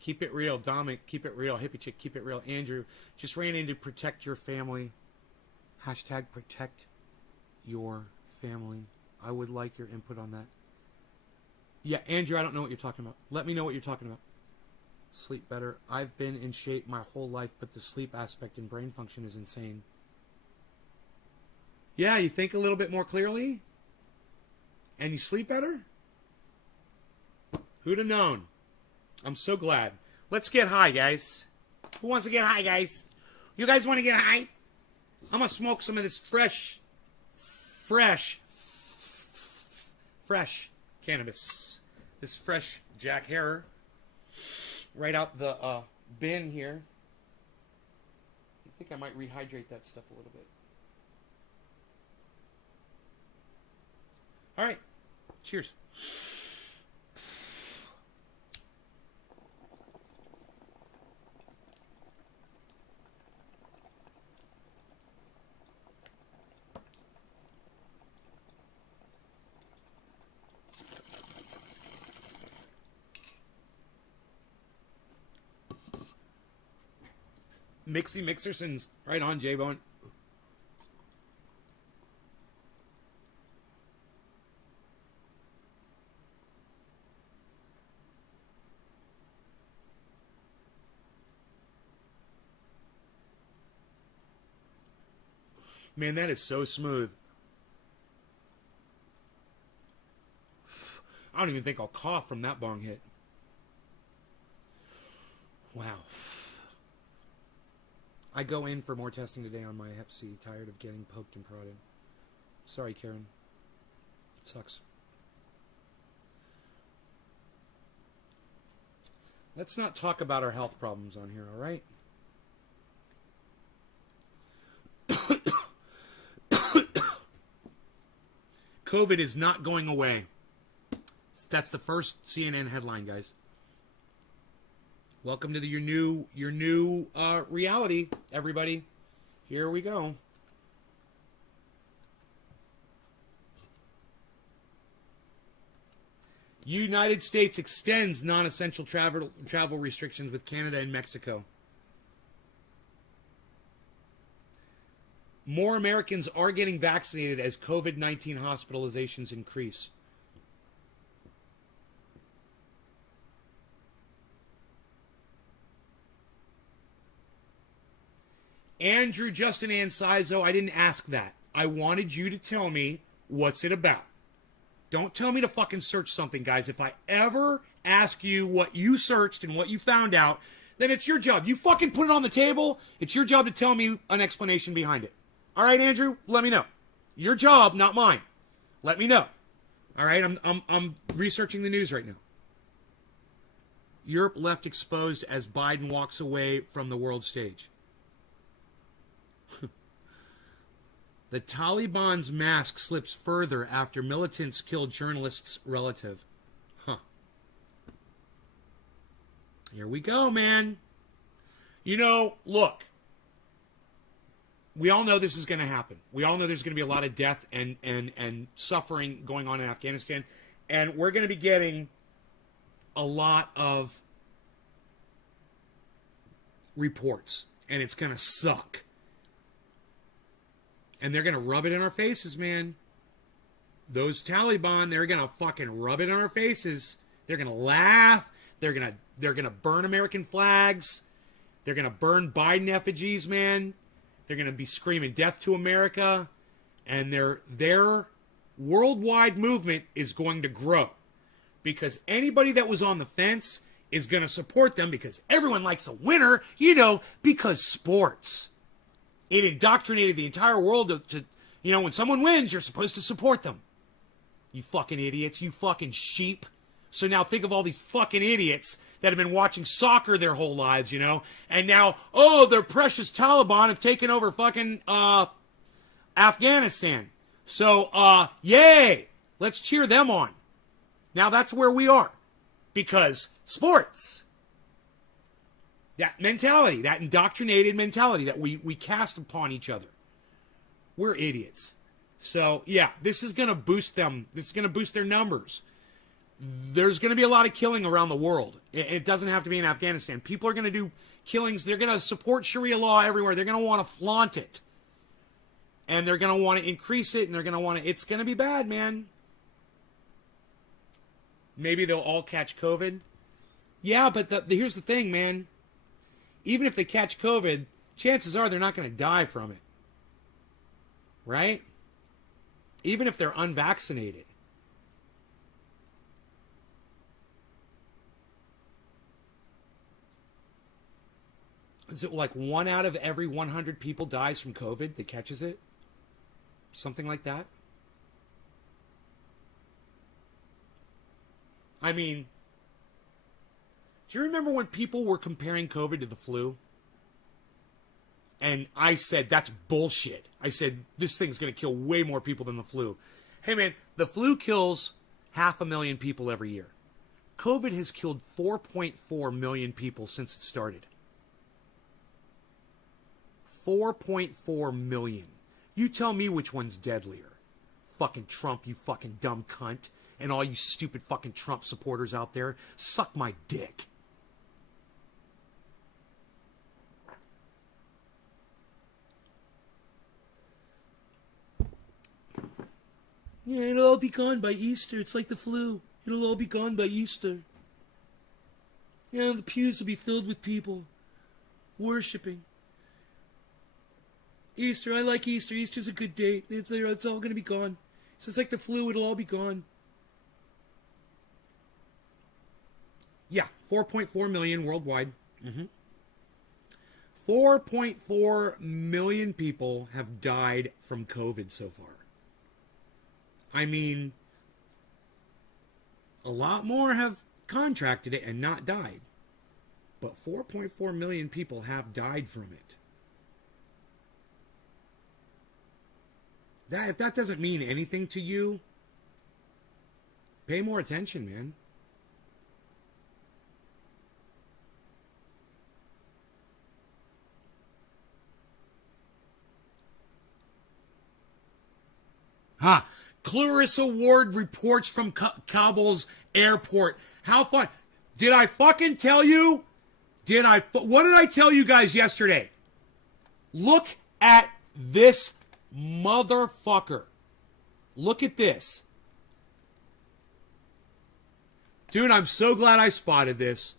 Keep it real. Dominic, keep it real. Hippie Chick, keep it real. Andrew, just ran in to protect your family. Hashtag protect your family. I would like your input on that. Yeah, Andrew, I don't know what you're talking about. Let me know what you're talking about. Sleep better. I've been in shape my whole life, but the sleep aspect and brain function is insane. Yeah, you think a little bit more clearly? And you sleep better? Who'd have known? I'm so glad. Let's get high, guys. Who wants to get high, guys? You guys want to get high? I'm going to smoke some of this fresh cannabis. This fresh Jack Herer. Right out the bin here. I think I might rehydrate that stuff a little bit. All right. Cheers. Mixy Mixersons. Right on, J-Bone. Man, that is so smooth. I don't even think I'll cough from that bong hit. Wow. I go in for more testing today on my Hep C. Tired of getting poked and prodded. Sorry, Karen. It sucks. Let's not talk about our health problems on here, all right? COVID is not going away. That's the first CNN headline, guys. Welcome to your new reality, everybody. Here we go. United States extends non-essential travel restrictions with Canada and Mexico. More Americans are getting vaccinated as COVID-19 hospitalizations increase. Andrew Justin Ancizo, I didn't ask that. I wanted you to tell me what's it about. Don't tell me to fucking search something, guys. If I ever ask you what you searched and what you found out, then it's your job. You fucking put it on the table. It's your job to tell me an explanation behind it. All right, Andrew, let me know. Your job, not mine. Let me know. All right, I'm researching the news right now. Europe left exposed as Biden walks away from the world stage. The Taliban's mask slips further after militants killed journalist's relative. Huh. Here we go, man. You know, look. We all know this is going to happen. We all know there's going to be a lot of death and suffering going on in Afghanistan. And we're going to be getting a lot of reports. And it's going to suck. And they're going to rub it in our faces, man. Those Taliban, they're going to fucking rub it on our faces. They're going to laugh. They're going to burn American flags. They're going to burn Biden effigies, man. They're going to be screaming death to America. And their worldwide movement is going to grow. Because anybody that was on the fence is going to support them because everyone likes a winner, you know, because sports. It indoctrinated the entire world to, you know, when someone wins, you're supposed to support them. You fucking idiots. You fucking sheep. So now think of all these fucking idiots that have been watching soccer their whole lives, you know, and now, oh, their precious Taliban have taken over fucking Afghanistan. So, yay. Let's cheer them on. Now that's where we are. Because sports. That mentality, that indoctrinated mentality that we cast upon each other. We're idiots. So, yeah, this is going to boost them. This is going to boost their numbers. There's going to be a lot of killing around the world. It doesn't have to be in Afghanistan. People are going to do killings. They're going to support Sharia law everywhere. They're going to want to flaunt it. And they're going to want to increase it. And they're going to want to... It's going to be bad, man. Maybe they'll all catch COVID. Yeah, but here's the thing, man. Even if they catch COVID, chances are they're not going to die from it. Right? Even if they're unvaccinated. Is it like 1 out of every 100 people dies from COVID that catches it? Something like that? I mean, do you remember when people were comparing COVID to the flu? And I said, that's bullshit. I said, this thing's going to kill way more people than the flu. Hey, man, the flu kills 500,000 people every year. COVID has killed 4.4 million people since it started. 4.4 million. You tell me which one's deadlier. Fucking Trump, you fucking dumb cunt. And all you stupid fucking Trump supporters out there, suck my dick. Yeah, it'll all be gone by Easter. It's like the flu. It'll all be gone by Easter. Yeah, the pews will be filled with people worshiping. Easter, I like Easter. Easter's a good date. It's all going to be gone. So it's like the flu. It'll all be gone. Yeah, 4.4 million worldwide. 4.4 million people have died from COVID so far. I mean, a lot more have contracted it and not died. But 4.4 million people have died from it. If that doesn't mean anything to you, pay more attention, man. Huh. Clarissa Ward reports from Kabul's airport. How fun. Did I fucking tell you? What did I tell you guys yesterday? Look at this motherfucker. Look at this. Dude, I'm so glad I spotted this.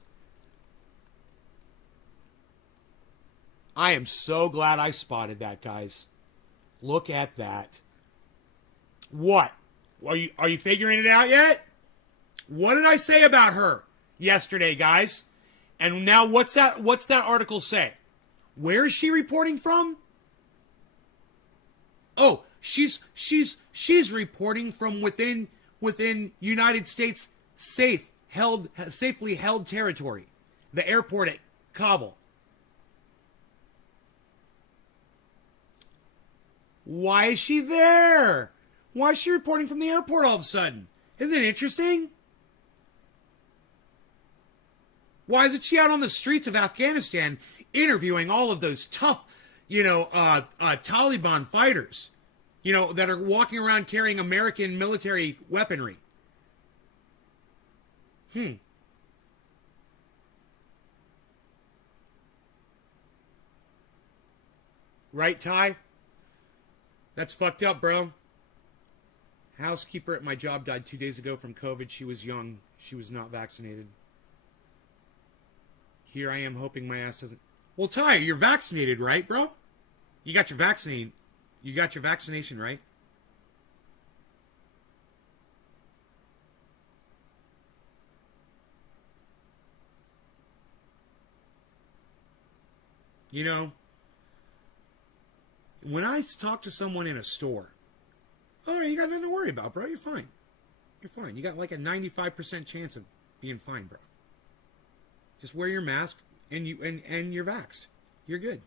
I am so glad I spotted that, guys. Look at that. What? Are you figuring it out yet? What did I say about her yesterday, guys? And now what's that article say? Where is she reporting from? Oh, she's reporting from within United States safely held territory, the airport at Kabul. Why is she there? Why is she reporting from the airport all of a sudden? Isn't it interesting? Why isn't she out on the streets of Afghanistan interviewing all of those tough, Taliban fighters, that are walking around carrying American military weaponry? Right, Ty? That's fucked up, bro. Housekeeper at my job died 2 days ago from COVID. She was young. She was not vaccinated. Here I am hoping my ass doesn't... Well, Ty, you're vaccinated, right, bro? You got your vaccine. You got your vaccination, right? When I talk to someone in a store, oh, you got nothing to worry about, bro. You're fine. You're fine. You got like a 95% chance of being fine, bro. Just wear your mask and you're vaxxed. You're good.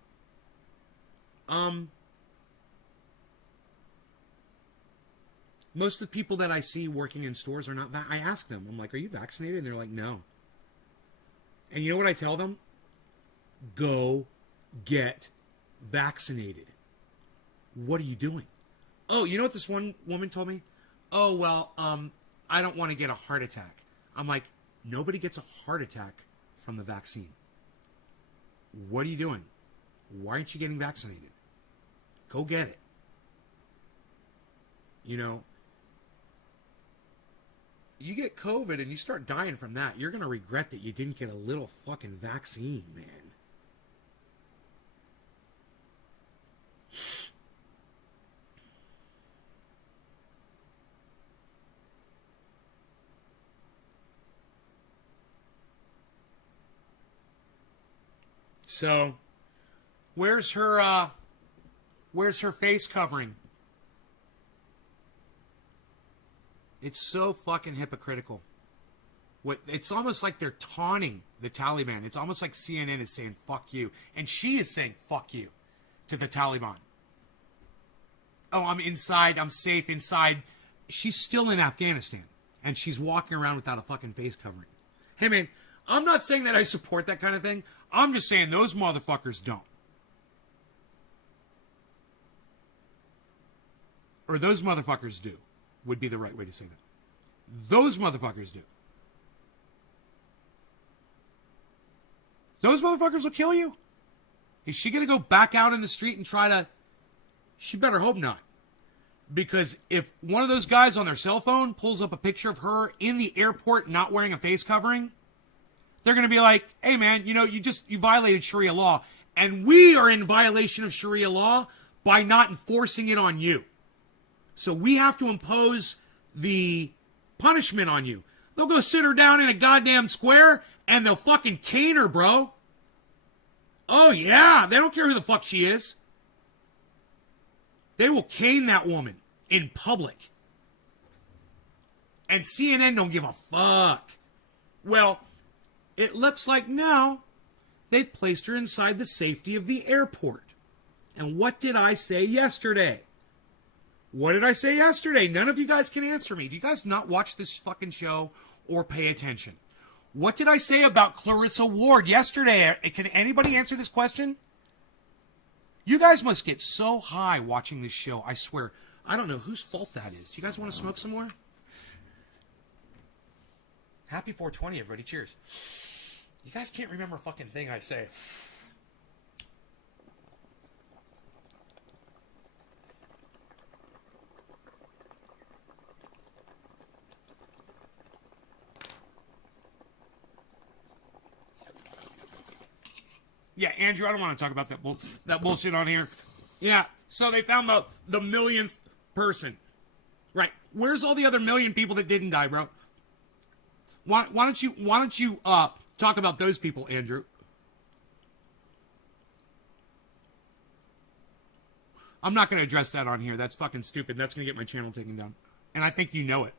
Most of the people that I see working in stores are not. I ask them, I'm like, are you vaccinated? And they're like, no. And you know what I tell them? Go get vaccinated. What are you doing? Oh, you know what this one woman told me? Oh, well, I don't want to get a heart attack. I'm like, nobody gets a heart attack from the vaccine. What are you doing? Why aren't you getting vaccinated? Go get it. You get COVID and you start dying from that, you're going to regret that you didn't get a little fucking vaccine, man. So, where's her face covering? It's so fucking hypocritical. It's almost like they're taunting the Taliban. It's almost like CNN is saying fuck you, and she is saying fuck you to the Taliban. Oh, I'm inside, I'm safe inside. She's still in Afghanistan, and she's walking around without a fucking face covering. Hey man, I'm not saying that I support that kind of thing. I'm just saying those motherfuckers don't. Or those motherfuckers do, would be the right way to say that. Those motherfuckers do. Those motherfuckers will kill you? Is she going to go back out in the street and try to... She better hope not. Because if one of those guys on their cell phone pulls up a picture of her in the airport not wearing a face covering, they're going to be like, hey man, you violated Sharia law. And we are in violation of Sharia law by not enforcing it on you. So we have to impose the punishment on you. They'll go sit her down in a goddamn square and they'll fucking cane her, bro. Oh yeah, they don't care who the fuck she is. They will cane that woman in public. And CNN don't give a fuck. Well, it looks like now they've placed her inside the safety of the airport. And what did I say yesterday? What did I say yesterday? None of you guys can answer me. Do you guys not watch this fucking show or pay attention? What did I say about Clarissa Ward yesterday? Can anybody answer this question? You guys must get so high watching this show. I swear. I don't know whose fault that is. Do you guys want to smoke some more? Happy 420, everybody. Cheers. You guys can't remember a fucking thing I say. Yeah, Andrew, I don't want to talk about that bullshit on here. Yeah, so they found the millionth person. Right. Where's all the other million people that didn't die, bro? Why don't you talk about those people, Andrew? I'm not going to address that on here. That's fucking stupid. That's going to get my channel taken down. And I think you know it.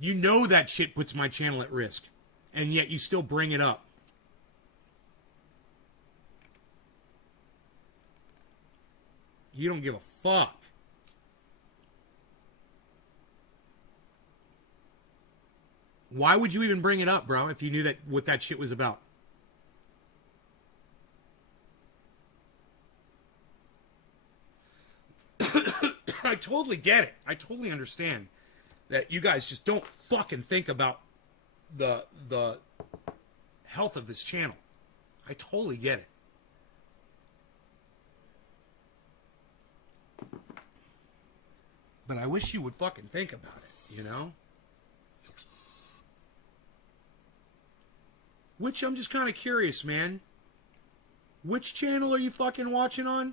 You know that shit puts my channel at risk. And yet you still bring it up. You don't give a fuck. Why would you even bring it up, bro, if you knew that what that shit was about? I totally get it. I totally understand that you guys just don't fucking think about the health of this channel. I totally get it. But I wish you would fucking think about it, you know? Which I'm just kind of curious, man. Which channel are you fucking watching on?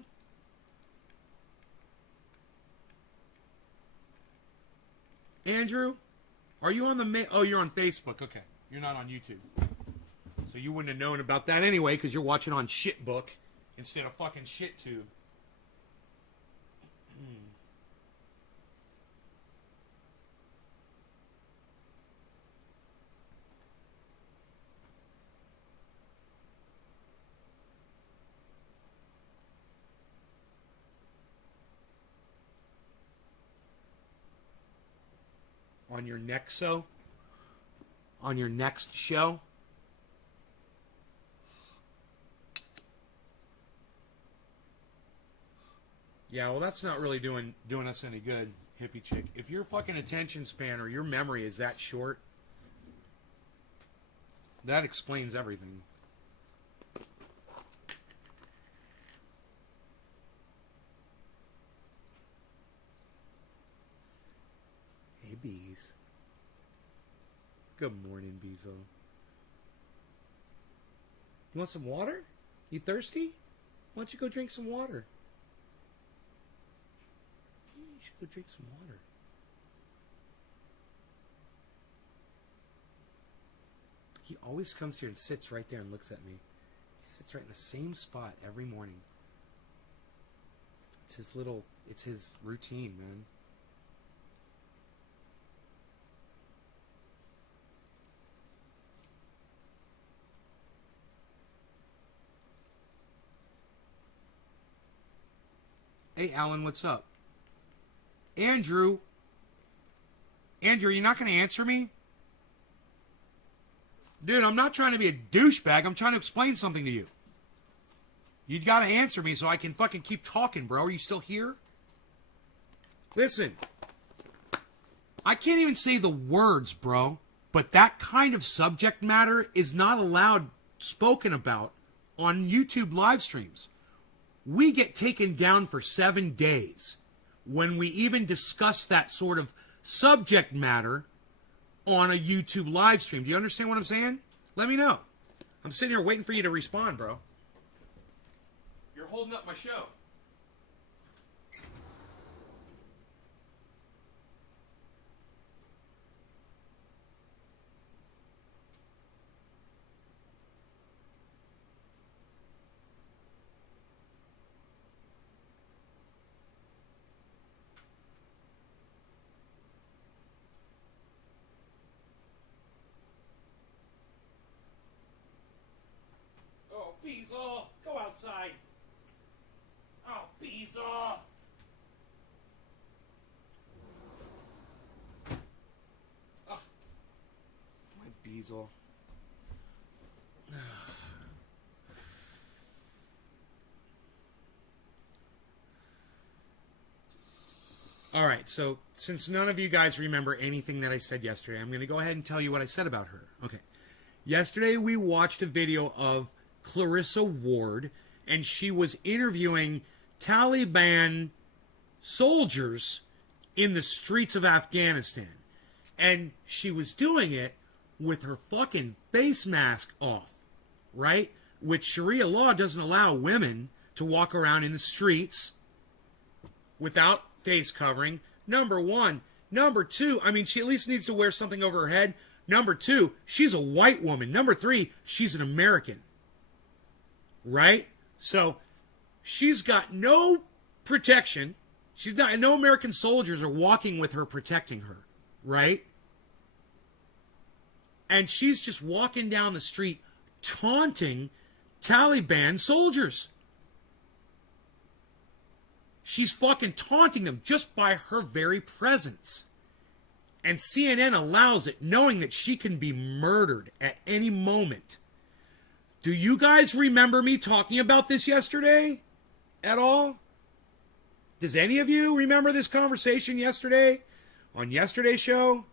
Andrew? Are you on the oh, you're on Facebook. Okay. You're not on YouTube. So you wouldn't have known about that anyway because you're watching on Shitbook instead of fucking ShitTube. On your next show? On your next show? Yeah, well, that's not really doing us any good, hippie chick. If your fucking attention span or your memory is that short, that explains everything. Bees. Good morning, Beezel. You want some water? You thirsty? Why don't you go drink some water? Yeah, you should go drink some water. He always comes here and sits right there and looks at me. He sits right in the same spot every morning. It's his routine, man. Hey, Alan, what's up? Andrew, you're not going to answer me? Dude, I'm not trying to be a douchebag. I'm trying to explain something to you. You got to answer me so I can fucking keep talking, bro. Are you still here? Listen, I can't even say the words, bro, but that kind of subject matter is not allowed spoken about on YouTube live streams. We get taken down for 7 days when we even discuss that sort of subject matter on a YouTube live stream. Do you understand what I'm saying? Let me know. I'm sitting here waiting for you to respond, bro. You're holding up my show. Oh, Beezel, go outside. Oh, Beezel. Oh, my Beezel. All right, so since none of you guys remember anything that I said yesterday, I'm going to go ahead and tell you what I said about her. Okay. Yesterday we watched a video of Clarissa Ward, and she was interviewing Taliban soldiers in the streets of Afghanistan. And she was doing it with her fucking face mask off, right? Which Sharia law doesn't allow women to walk around in the streets without face covering. Number one. Number two, I mean, she at least needs to wear something over her head. Number two, she's a white woman. Number three, she's an American. Right? So she's got no protection. No American soldiers are walking with her, protecting her. Right? And she's just walking down the street taunting Taliban soldiers. She's fucking taunting them just by her very presence. And CNN allows it, knowing that she can be murdered at any moment. Do you guys remember me talking about this yesterday at all? Does any of you remember this conversation yesterday on yesterday's show?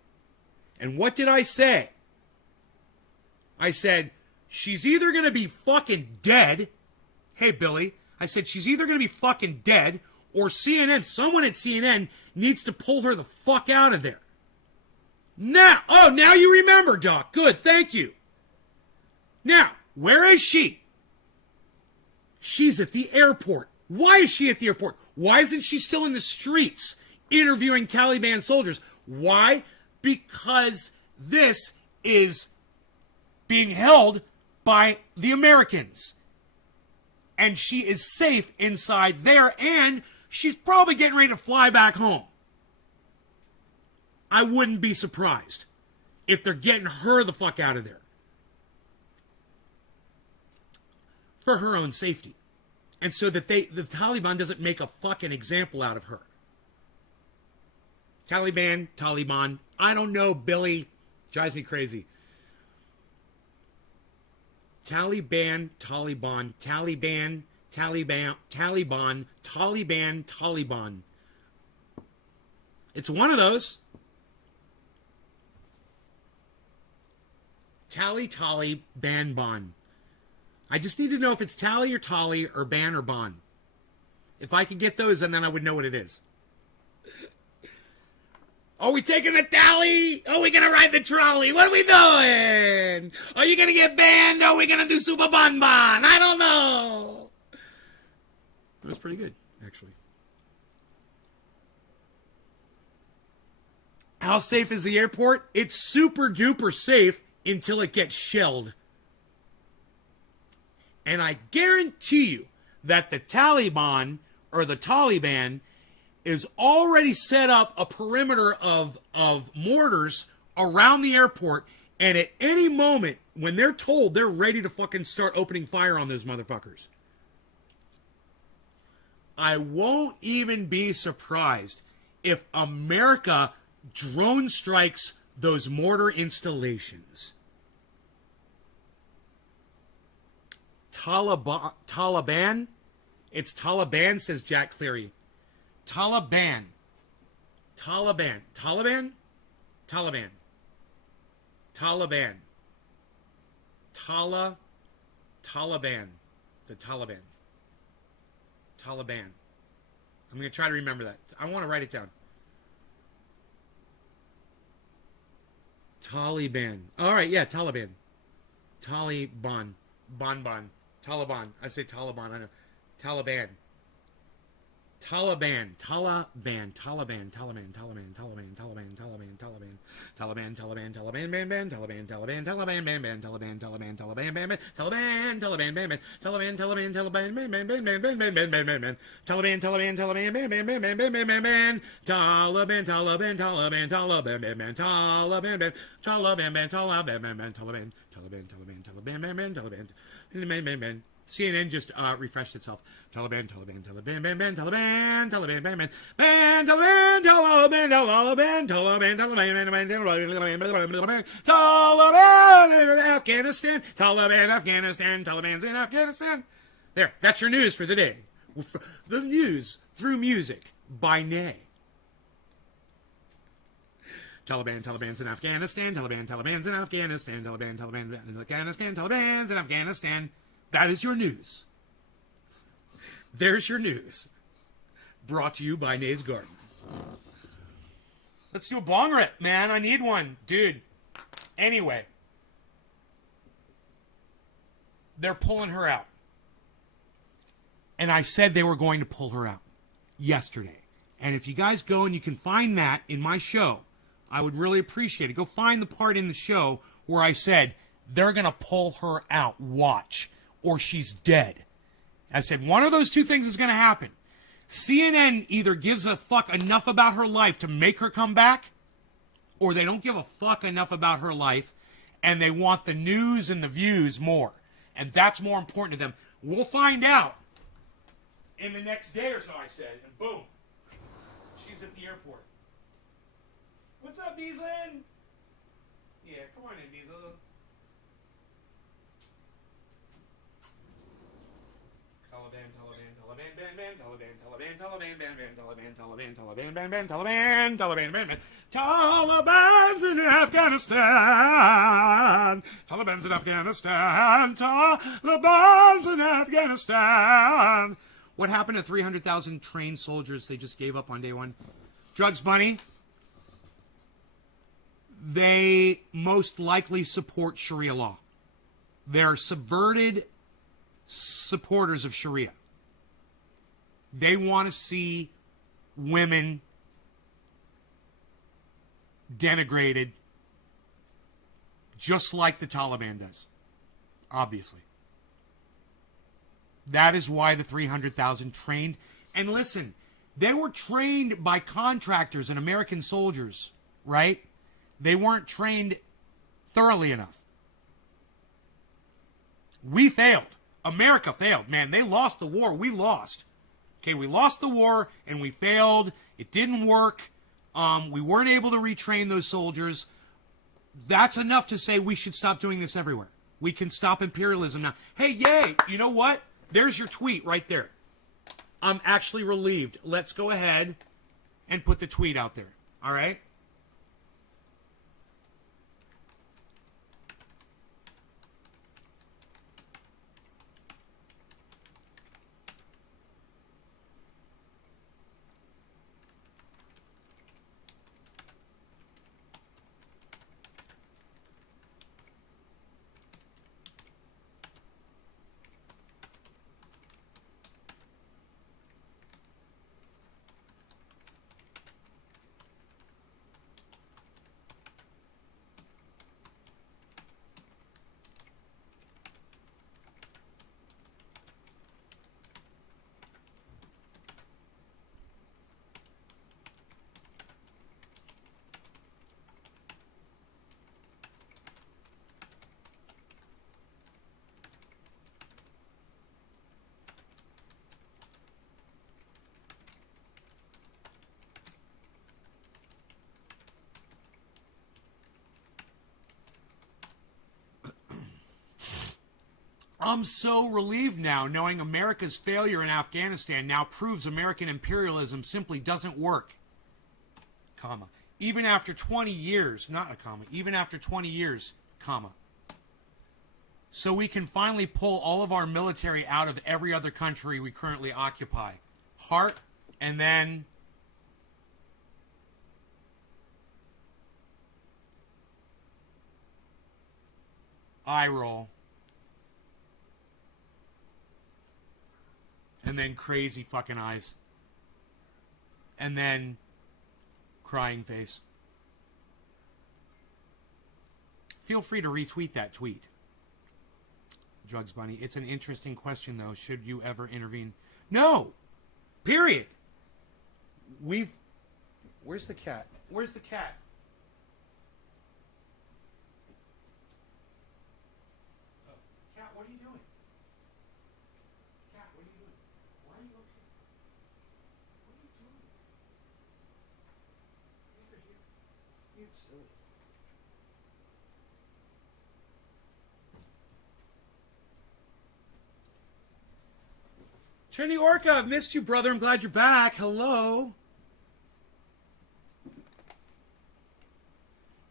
And what did I say? I said, she's either going to be fucking dead. Hey, Billy. I said, she's either going to be fucking dead, or someone at CNN needs to pull her the fuck out of there. Now you remember, Doc. Good, thank you. Now, where is she? She's at the airport. Why is she at the airport? Why isn't she still in the streets interviewing Taliban soldiers? Why? Because this is being held by the Americans. And she is safe inside there, and she's probably getting ready to fly back home. I wouldn't be surprised if they're getting her the fuck out of there. For her own safety. And so that the Taliban doesn't make a fucking example out of her. Taliban, I don't know, Billy. Drives me crazy. Taliban. It's one of those. Ban. I just need to know if it's Tally or Tolly or Ban or Bon. If I could get those, and then I would know what it is. Are we taking the tally? Are we gonna ride the trolley? What are we doing? Are you gonna get banned? Or are we gonna do Super Bon Bon? I don't know. That was pretty good, actually. How safe is the airport? It's super duper safe until it gets shelled. And I guarantee you that the Taliban or the Taliban is already set up a perimeter of mortars around the airport, and at any moment when they're told, they're ready to fucking start opening fire on those motherfuckers. I won't even be surprised if America drone strikes those mortar installations. Taliban? It's Taliban, says Jack Cleary. Taliban. Taliban. Taliban? Taliban. Taliban. Taliban. The Taliban. Taliban. I'm going to try to remember that. I want to write it down. Taliban. All right, yeah, Taliban. Taliban. Bonbon. Taliban. I say Taliban. I know. Taliban. Taliban. Taliban. Taliban. Taliban. Taliban. Taliban. Taliban. Taliban. Taliban. Taliban. Taliban. Taliban. Ban. Ban. Taliban. Taliban. Taliban. Ban. Ban. Taliban. Taliban. Taliban. Ban. Ban. Taliban. Taliban. Ban. Ban. Taliban. Taliban. Taliban. Ban. Ban. Ban. Ban. Ban. Ban. Ban. Ban. Ban. Ban. Taliban. Taliban. Taliban. Ban. Ban. Ban. Ban. Ban. Ban. Ban. Ban. Taliban. Taliban. Taliban. Taliban. Ban. Ban. Taliban. Ban. Taliban. Ban. Taliban. Ban. Ban. Taliban. Taliban. Taliban. Taliban. Ban. Ban. Taliban. Ban. Ban. Ban. CNN just refreshed itself. Taliban, Taliban, Taliban, ban, ban, Taliban, Taliban, ban, ban, ban, Taliban, Taliban, Taliban, Taliban, Taliban, Taliban in Afghanistan, Taliban, Afghanistan, Taliban's in Afghanistan. There, that's your news for the day. The news through music by Nay. Taliban, Taliban's in Afghanistan, Taliban, Taliban's in Afghanistan, Taliban, Taliban in Afghanistan, Taliban's in Afghanistan. That is your news. There's your news. Brought to you by Nay's Garden. Let's do a bong rip, man. I need one. Dude. Anyway. They're pulling her out. And I said they were going to pull her out yesterday. And if you guys go and you can find that in my show, I would really appreciate it. Go find the part in the show where I said, they're going to pull her out. Watch. Or she's dead. I said, one of those two things is going to happen. CNN either gives a fuck enough about her life to make her come back, or they don't give a fuck enough about her life, and they want the news and the views more. And that's more important to them. We'll find out in the next day or so, I said. And boom, she's at the airport. What's up, Beaslin? Yeah, come on in, Beaslin. Taliban, Taliban, Taliban, ban, ban, Taliban, Taliban, Taliban, ban, ban, Taliban, Taliban, Taliban, ban, ban, Taliban, Taliban, ban, ban. Taliban's in Afghanistan. Taliban's in Afghanistan. Taliban's in Afghanistan. What happened to 300,000 trained soldiers they just gave up on day one? Drugs Bunny. They most likely support Sharia law. They're subverted supporters of Sharia. They want to see women denigrated just like the Taliban does. Obviously. That is why the 300,000 trained. And listen, they were trained by contractors and American soldiers, right? They weren't trained thoroughly enough. We failed. America failed. Man, they lost the war. We lost. Okay, we lost the war and we failed. It didn't work. We weren't able to retrain those soldiers. That's enough to say we should stop doing this everywhere. We can stop imperialism now. Hey, yay! You know what? There's your tweet right there. I'm actually relieved. Let's go ahead and put the tweet out there. All right? I'm so relieved now knowing America's failure in Afghanistan now proves American imperialism simply doesn't work. Comma. Even after 20 years, not a comma, even after 20 years, comma. So we can finally pull all of our military out of every other country we currently occupy. Heart, and then eye roll. And then crazy fucking eyes. And then crying face. Feel free to retweet that tweet. Drugs Bunny. It's an interesting question, though. Should you ever intervene? No! Period. Where's the cat? Where's the cat? Oh. Cat, what are you doing? Cat, what are you doing? Why are you up here? What are you doing? Over here. It's silly. Trini Orca, I've missed you, brother. I'm glad you're back. Hello.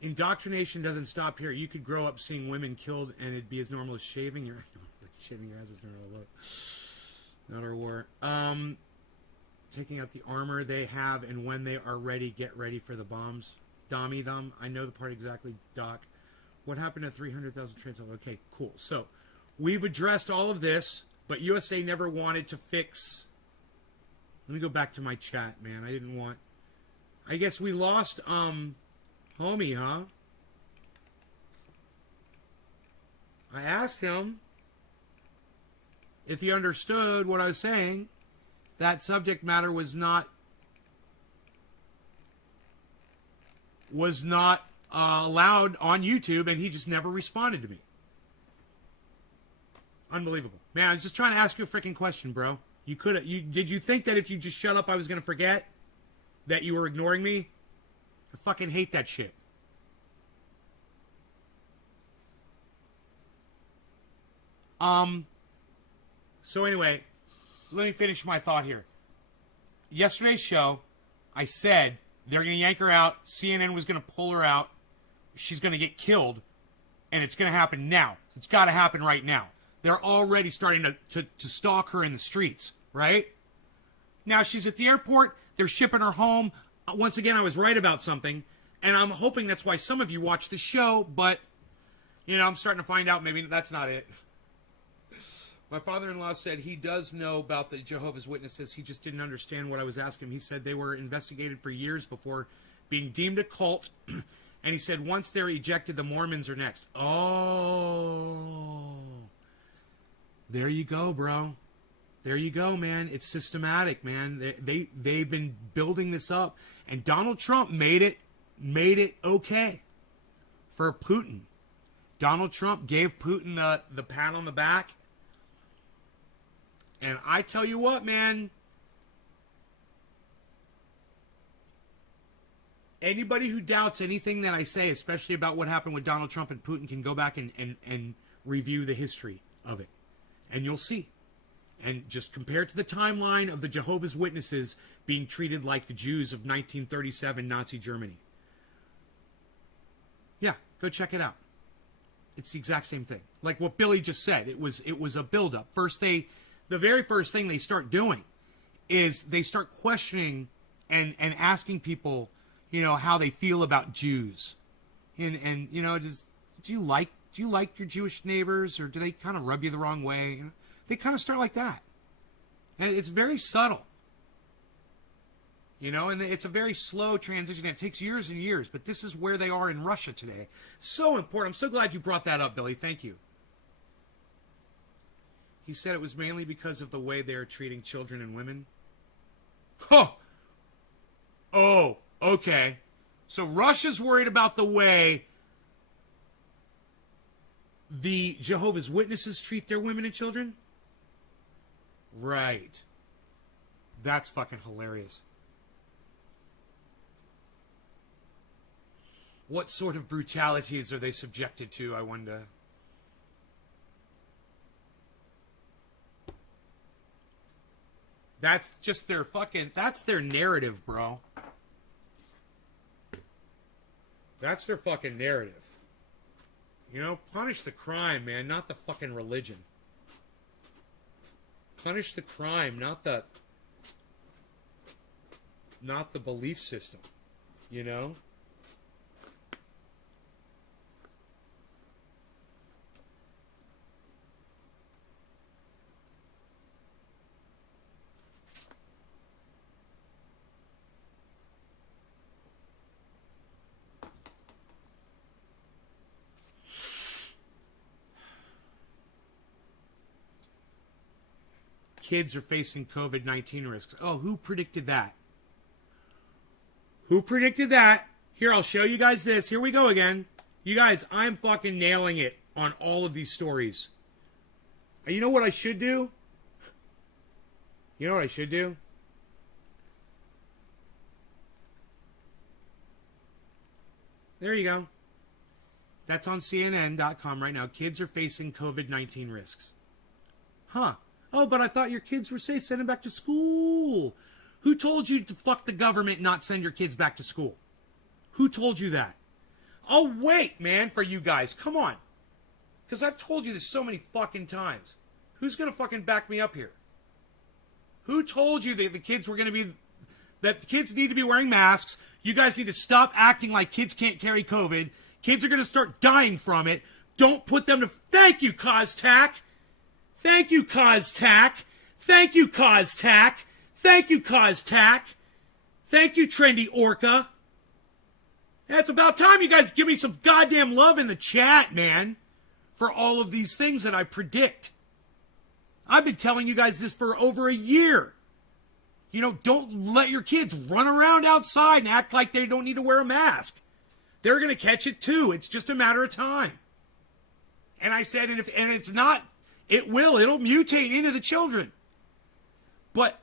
Indoctrination doesn't stop here. You could grow up seeing women killed and it'd be as normal as shaving your ass is not our war. Taking out the armor they have, and when they are ready, get ready for the bombs. Dommy them. I know the part exactly, Doc. What happened to 300,000 trans? Okay, cool. So we've addressed all of this. But USA never wanted to fix... Let me go back to my chat, man. I didn't want... I guess we lost, Homie, huh? I asked him if he understood what I was saying. That subject matter was not allowed on YouTube, and he just never responded to me. Unbelievable. Man, I was just trying to ask you a freaking question, bro. Did you think that if you just shut up I was going to forget that you were ignoring me? I fucking hate that shit. So anyway, let me finish my thought here. Yesterday's show, I said they're going to yank her out. CNN was going to pull her out. She's going to get killed. And it's going to happen now. It's got to happen right now. They're already starting to stalk her in the streets, right? Now she's at the airport. They're shipping her home. Once again, I was right about something. And I'm hoping that's why some of you watch the show. But, you know, I'm starting to find out maybe that's not it. My father-in-law said he does know about the Jehovah's Witnesses. He just didn't understand what I was asking him. He said they were investigated for years before being deemed a cult. And he said once they're ejected, the Mormons are next. Oh... There you go, bro. There you go, man. It's systematic, man. They've been building this up, and Donald Trump made it okay for Putin. Donald Trump gave Putin the pat on the back, and I tell you what, man. Anybody who doubts anything that I say, especially about what happened with Donald Trump and Putin, can go back and review the history of it. And you'll see. And just compare it to the timeline of the Jehovah's Witnesses being treated like the Jews of 1937 Nazi Germany. Yeah, go check it out. It's the exact same thing. Like what Billy just said, it was a buildup. The very first thing they start doing is they start questioning and asking people, you know, how they feel about Jews. And you know, do you like your Jewish neighbors, or do they kind of rub you the wrong way? You know, they kind of start like that. And it's very subtle. You know, and it's a very slow transition. It takes years and years, but this is where they are in Russia today. So important. I'm so glad you brought that up, Billy. Thank you. He said it was mainly because of the way they are treating children and women. Huh. Oh, okay. So Russia's worried about the way the Jehovah's Witnesses treat their women and children? Right. That's fucking hilarious. What sort of brutalities are they subjected to, I wonder? That's just their fucking, that's their narrative, bro. That's their fucking narrative. You know, punish the crime, man, not the fucking religion. Punish the crime, not the belief system, you know? Kids are facing COVID-19 risks. Oh, who predicted that? Who predicted that? Here, I'll show you guys this. Here we go again. You guys, I'm fucking nailing it on all of these stories. And you know what I should do? You know what I should do? There you go. That's on CNN.com right now. Kids are facing COVID-19 risks. Huh. Oh, but I thought your kids were safe. Send them back to school. Who told you to fuck the government and not send your kids back to school? Who told you that? I'll wait, man, for you guys. Come on. Because I've told you this so many fucking times. Who's going to fucking back me up here? Who told you that the kids were going to be... that the kids need to be wearing masks? You guys need to stop acting like kids can't carry COVID. Kids are going to start dying from it. Don't put them to... Thank you, Coztac. Thank you, Coztac. Thank you, Coztac. Thank you, Coztac. Thank you, Trendy Orca. Yeah, it's about time you guys give me some goddamn love in the chat, man, for all of these things that I predict. I've been telling you guys this for over a year. You know, don't let your kids run around outside and act like they don't need to wear a mask. They're going to catch it too. It's just a matter of time. And I said, and it's not... It'll mutate into the children. But,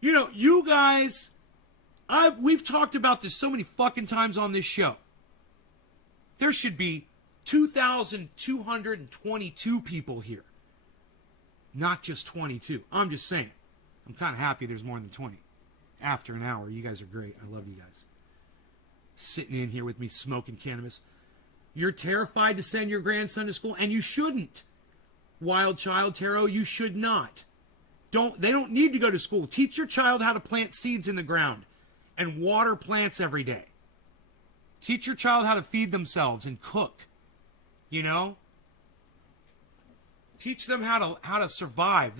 you know, you guys, we've talked about this so many fucking times on this show. There should be 2,222 people here. Not just 22. I'm just saying. I'm kind of happy there's more than 20. After an hour, you guys are great. I love you guys. Sitting in here with me smoking cannabis. You're terrified to send your grandson to school, and you shouldn't. Wild child, Taro, you should not. They don't need to go to school. Teach your child how to plant seeds in the ground and water plants every day. Teach your child how to feed themselves and cook. You know? Teach them how to survive.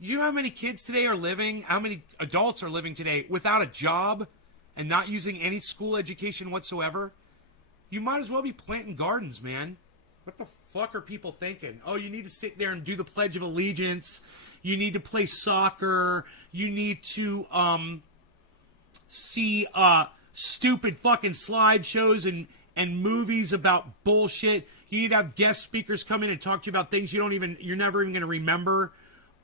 You know how many kids today are living, how many adults are living today without a job and not using any school education whatsoever? You might as well be planting gardens, man. What the fuck are people thinking? Oh, you need to sit there and do the Pledge of Allegiance. You need to play soccer. You need to see stupid fucking slideshows and movies about bullshit. You need to have guest speakers come in and talk to you about things you're never even going to remember.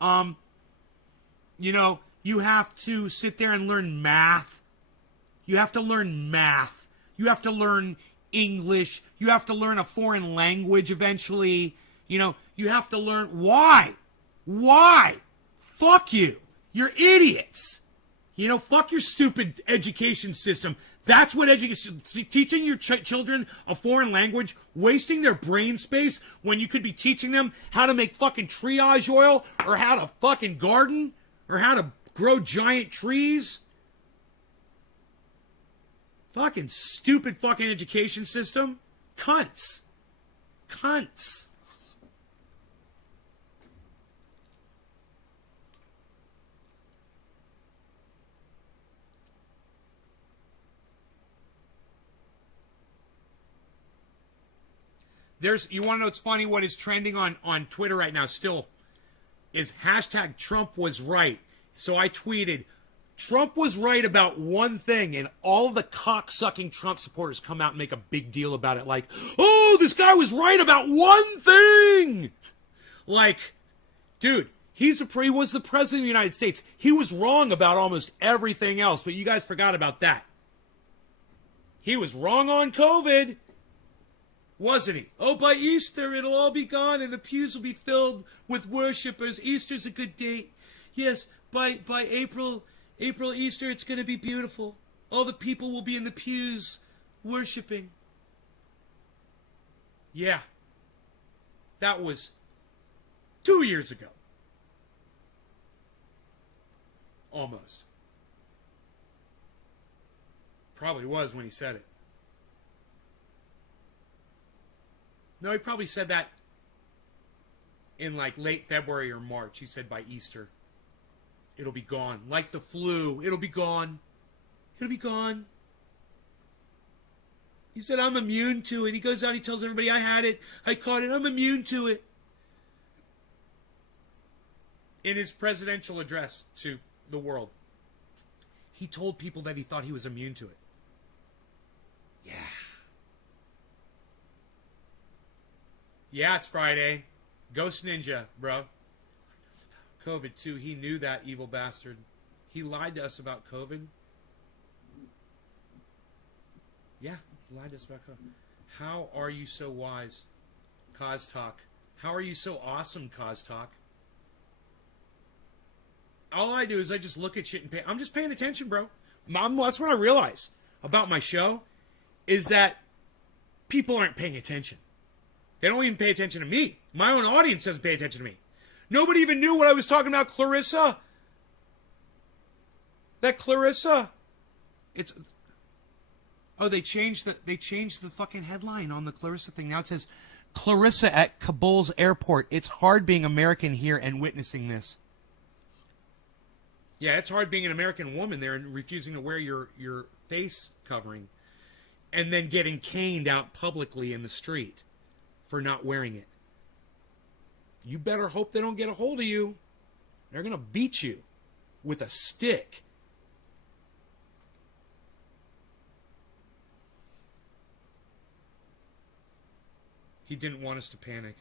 You know, you have to sit there and learn math. You have to learn math. You have to learn English. You have to learn a foreign language eventually. You know, you have to learn why. Why? Fuck you. You're idiots. You know, fuck your stupid education system. That's what education, teaching your children a foreign language, wasting their brain space when you could be teaching them how to make fucking triage oil or how to fucking garden or how to grow giant trees. Fucking stupid fucking education system. Cunts. Cunts. You want to know what's funny? What is trending on Twitter right now still is hashtag Trump was right. So I tweeted, Trump was right about one thing, and all the cock-sucking Trump supporters come out and make a big deal about it. Like, oh, this guy was right about one thing. Like, dude, he was the president of the United States. He was wrong about almost everything else, but you guys forgot about that. He was wrong on COVID. Wasn't he? Oh, by Easter, it'll all be gone and the pews will be filled with worshipers. Easter's a good date. yes, by April Easter, it's going to be beautiful. All the people will be in the pews worshiping. Yeah. That was 2 years ago. Almost. Probably was when he said it. No, he probably said that in like late February or March. He said by Easter, it'll be gone. Like the flu, it'll be gone. It'll be gone. He said, I'm immune to it. He goes out, he tells everybody, I had it, I caught it, I'm immune to it. In his presidential address to the world, he told people that he thought he was immune to it. Yeah. Yeah, it's Friday. Ghost Ninja, bro. COVID too. He knew that, evil bastard. He lied to us about COVID. Yeah, he lied to us about COVID. How are you so wise, Costalk? How are you so awesome, Costalk? All I do is I just look at shit and pay. I'm just paying attention, bro. That's what I realize about my show, is that people aren't paying attention. They don't even pay attention to me. My own audience doesn't pay attention to me. Nobody even knew what I was talking about, Clarissa. That Clarissa. It's. Oh, they changed the fucking headline on the Clarissa thing. Now it says, Clarissa at Kabul's airport. It's hard being American here and witnessing this. Yeah, it's hard being an American woman there and refusing to wear your face covering and then getting caned out publicly in the street for not wearing it. You better hope they don't get a hold of you. They're going to beat you with a stick. He didn't want us to panic.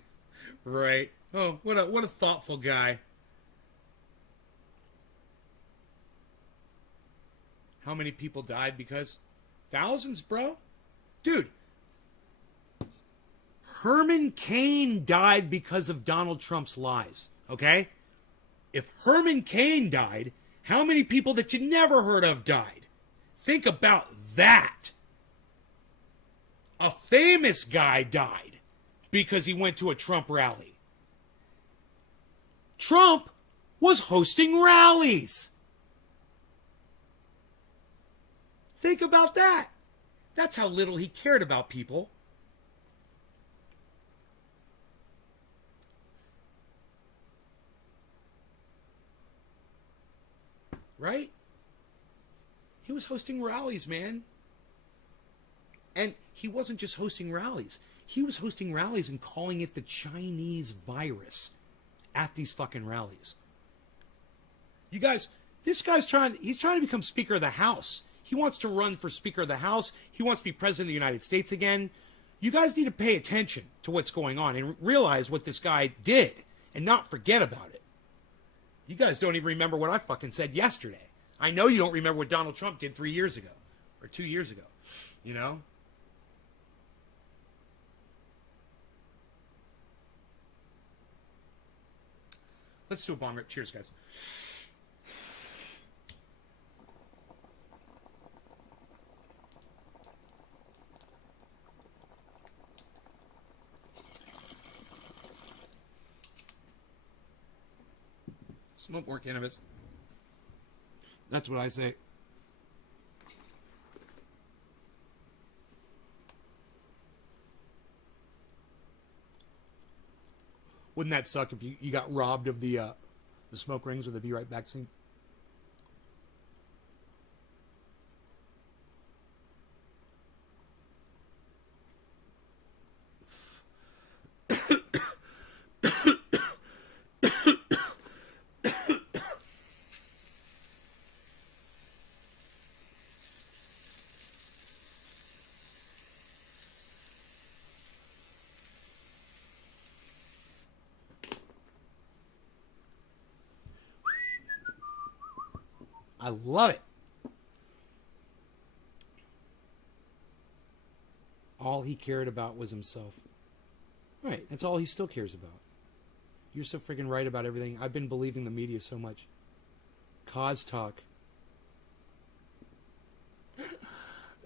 Right. Oh, what a thoughtful guy. How many people died because? Thousands, bro. Dude. Herman Cain died because of Donald Trump's lies. Okay? If Herman Cain died, how many people that you never heard of died? Think about that. A famous guy died because he went to a Trump rally. Trump was hosting rallies. Think about that. That's how little he cared about people. Right? He was hosting rallies, man. And he wasn't just hosting rallies. He was hosting rallies and calling it the Chinese virus at these fucking rallies. You guys, this guy's he's trying to become Speaker of the House. He wants to run for Speaker of the House. He wants to be President of the United States again. You guys need to pay attention to what's going on and realize what this guy did and not forget about it. You guys don't even remember what I fucking said yesterday. I know you don't remember what Donald Trump did 3 years ago or 2 years ago, you know? Let's do a bong rip. Cheers, guys. Smoke more cannabis. That's what I say. Wouldn't that suck if you got robbed of the smoke rings with the Be Right Back scene? I love it. All he cared about was himself. Right, that's all he still cares about. You're so freaking right about everything. I've been believing the media so much. Cause talk.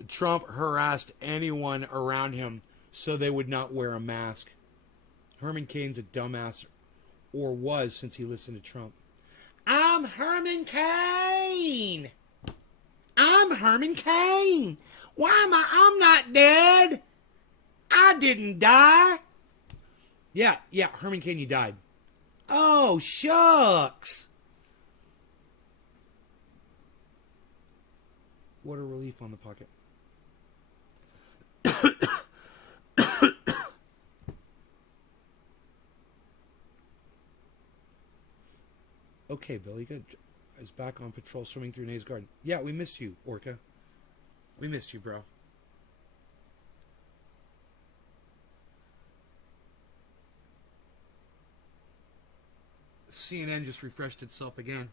Trump harassed anyone around him so they would not wear a mask. Herman Cain's a dumbass, or was since he listened to Trump. I'm Herman Cain. I'm Herman Cain. Why am I'm not dead. I didn't die. Yeah, Herman Cain, you died. Oh, shucks. What a relief on the pocket. Okay, Billy, good. Is back on patrol swimming through Nays Garden. Yeah, we missed you, Orca. We missed you, bro. CNN just refreshed itself again.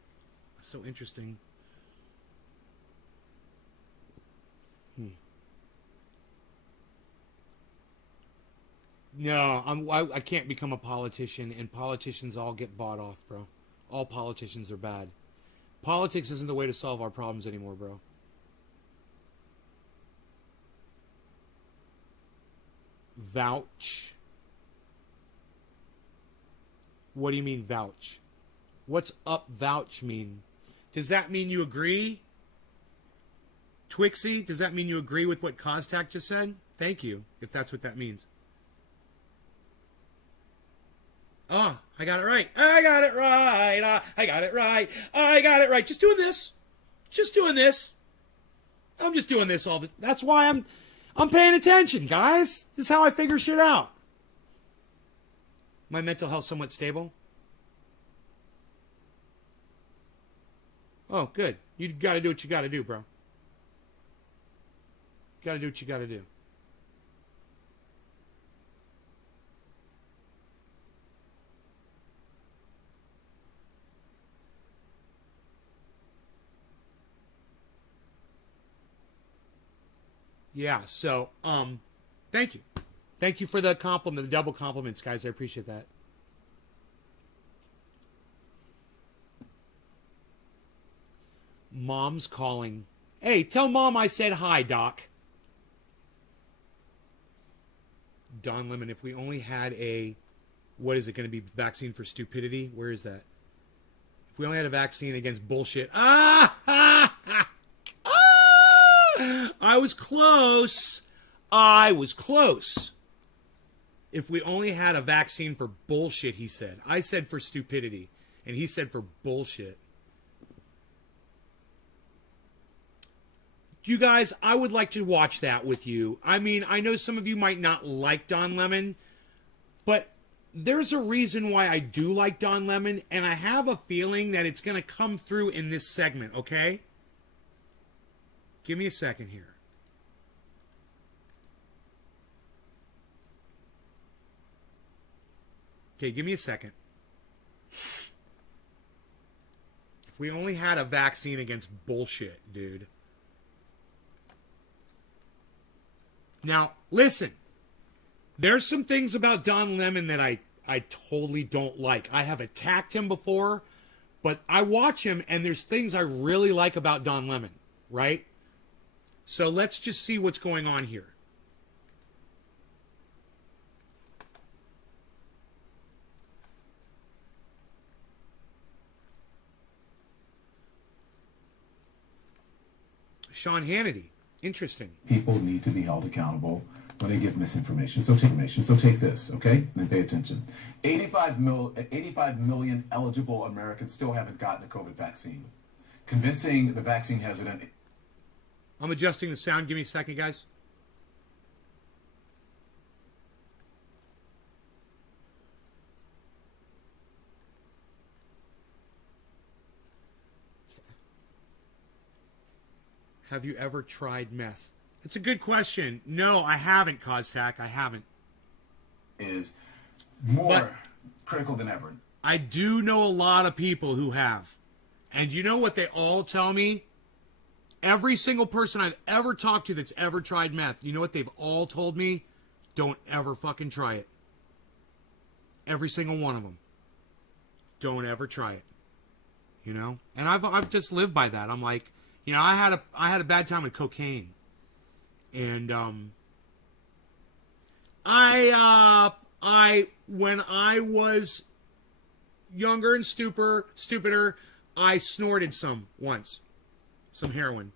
So interesting. No, I can't become a politician, and politicians all get bought off, bro. All politicians are bad. Politics isn't the way to solve our problems anymore, bro. Vouch. What do you mean, vouch? What's up, vouch mean? Does that mean you agree? Twixie, does that mean you agree with what Costac just said? Thank you, if that's what that means. Oh, I got it right. I got it right. I got it right. I got it right. Just doing this. Just doing this. I'm just doing this all the... That's why I'm paying attention, guys. This is how I figure shit out. My mental health somewhat stable. Oh, good. You got to do what you got to do, bro. Got to do what you got to do. Yeah, so, thank you. Thank you for the compliment, the double compliments, guys. I appreciate that. Mom's calling. Hey, tell Mom I said hi, Doc. Don Lemon, if we only had a, what is it going to be, vaccine for stupidity? Where is that? If we only had a vaccine against bullshit. I was close. I was close. If we only had a vaccine for bullshit, he said. I said for stupidity, and he said for bullshit. You guys, I would like to watch that with you. I mean, I know some of you might not like Don Lemon, but there's a reason why I do like Don Lemon, and I have a feeling that it's going to come through in this segment, okay? Give me a second here. Okay, give me a second. If we only had a vaccine against bullshit, dude. Now, listen. There's some things about Don Lemon that I totally don't like. I have attacked him before, but I watch him, and there's things I really like about Don Lemon, right? So let's just see what's going on here. Sean Hannity. Interesting. People need to be held accountable when they give misinformation. So take this, okay? And pay attention. 85 million eligible Americans still haven't gotten a COVID vaccine. Convincing the vaccine hesitant... I'm adjusting the sound. Give me a second, guys. Have you ever tried meth? It's a good question. No, I haven't, Cossack. I haven't. Is more critical than ever. I do know a lot of people who have. And you know what they all tell me? Every single person I've ever talked to that's ever tried meth, you know what they've all told me? Don't ever fucking try it. Every single one of them. Don't ever try it. you know. And I've just lived by that. I'm like, you know, I had a bad time with cocaine, and I when I was younger and stupider, I snorted some heroin,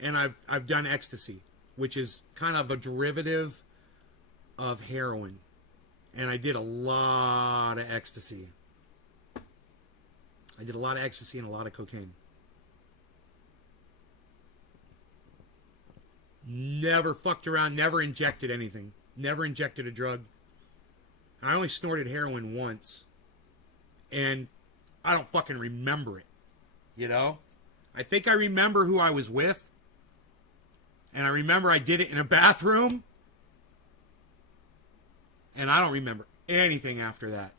and I've done ecstasy, which is kind of a derivative of heroin, and I did a lot of ecstasy. I did a lot of ecstasy and a lot of cocaine. Never fucked around, never injected anything, never injected a drug. I only snorted heroin once, and I don't fucking remember it, you know? I think I remember who I was with, and I remember I did it in a bathroom, and I don't remember anything after that.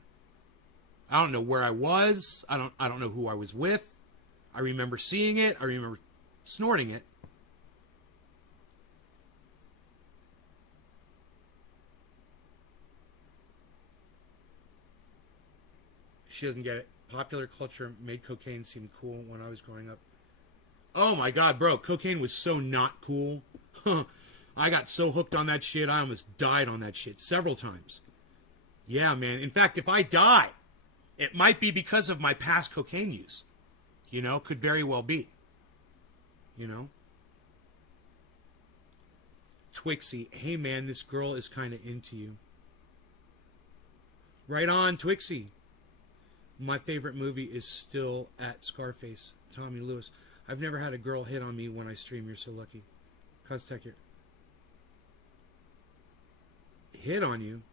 I don't know where I was. I don't know who I was with. I remember seeing it. I remember snorting it. She doesn't get it. Popular culture made cocaine seem cool when I was growing up. Oh my God, bro. Cocaine was so not cool. I got so hooked on that shit, I almost died on that shit several times. Yeah, man. In fact, if I die, it might be because of my past cocaine use. You know, could very well be. You know? Twixie, hey man, this girl is kind of into you. Right on, Twixie. My favorite movie is still at Scarface, Tommy Lewis. I've never had a girl hit on me when I stream. You're so lucky. Coztech here. Hit on you?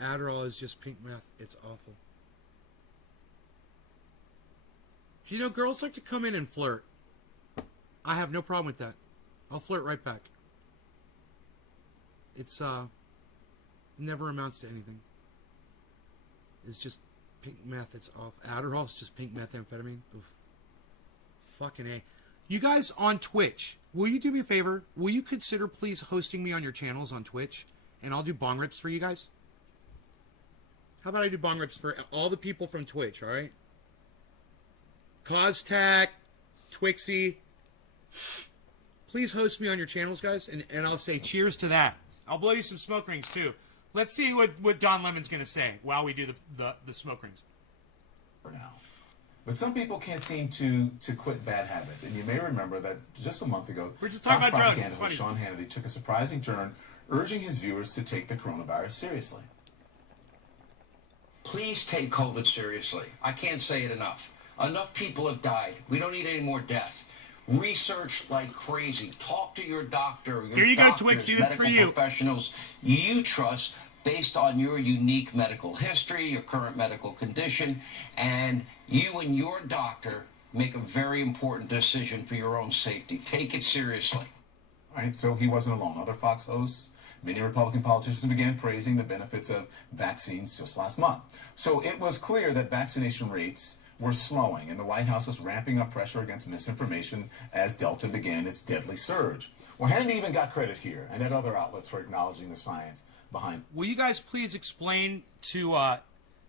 Adderall is just pink meth. It's awful. You know, girls like to come in and flirt. I have no problem with that. I'll flirt right back. It's, never amounts to anything. It's just pink meth. It's off. Adderall is just pink methamphetamine. Oof. Fucking A. You guys on Twitch, will you do me a favor? Will you consider please hosting me on your channels on Twitch? And I'll do bong rips for you guys? How about I do bong rips for all the people from Twitch, alright? Coztac, Twixie. Please host me on your channels, guys, and I'll say cheers to that. I'll blow you some smoke rings, too. Let's see what Don Lemon's going to say while we do the smoke rings. For now. But some people can't seem to quit bad habits. And you may remember that just a month ago, we're just talking about drugs. Propaganda host Sean Hannity took a surprising turn, urging his viewers to take the coronavirus seriously. Please take COVID seriously. I can't say it enough. Enough people have died. We don't need any more deaths. Research like crazy. Talk to your doctor, your Here you doctors, go, Twix. medical professionals you trust based on your unique medical history, your current medical condition, and you and your doctor make a very important decision for your own safety. Take it seriously. All right, so he wasn't alone. Other Fox hosts, many Republican politicians began praising the benefits of vaccines just last month. So it was clear that vaccination rates were slowing, and the White House was ramping up pressure against misinformation as Delta began its deadly surge. Well, Hannity even got credit here and at other outlets for acknowledging the science behind. Will you guys please explain to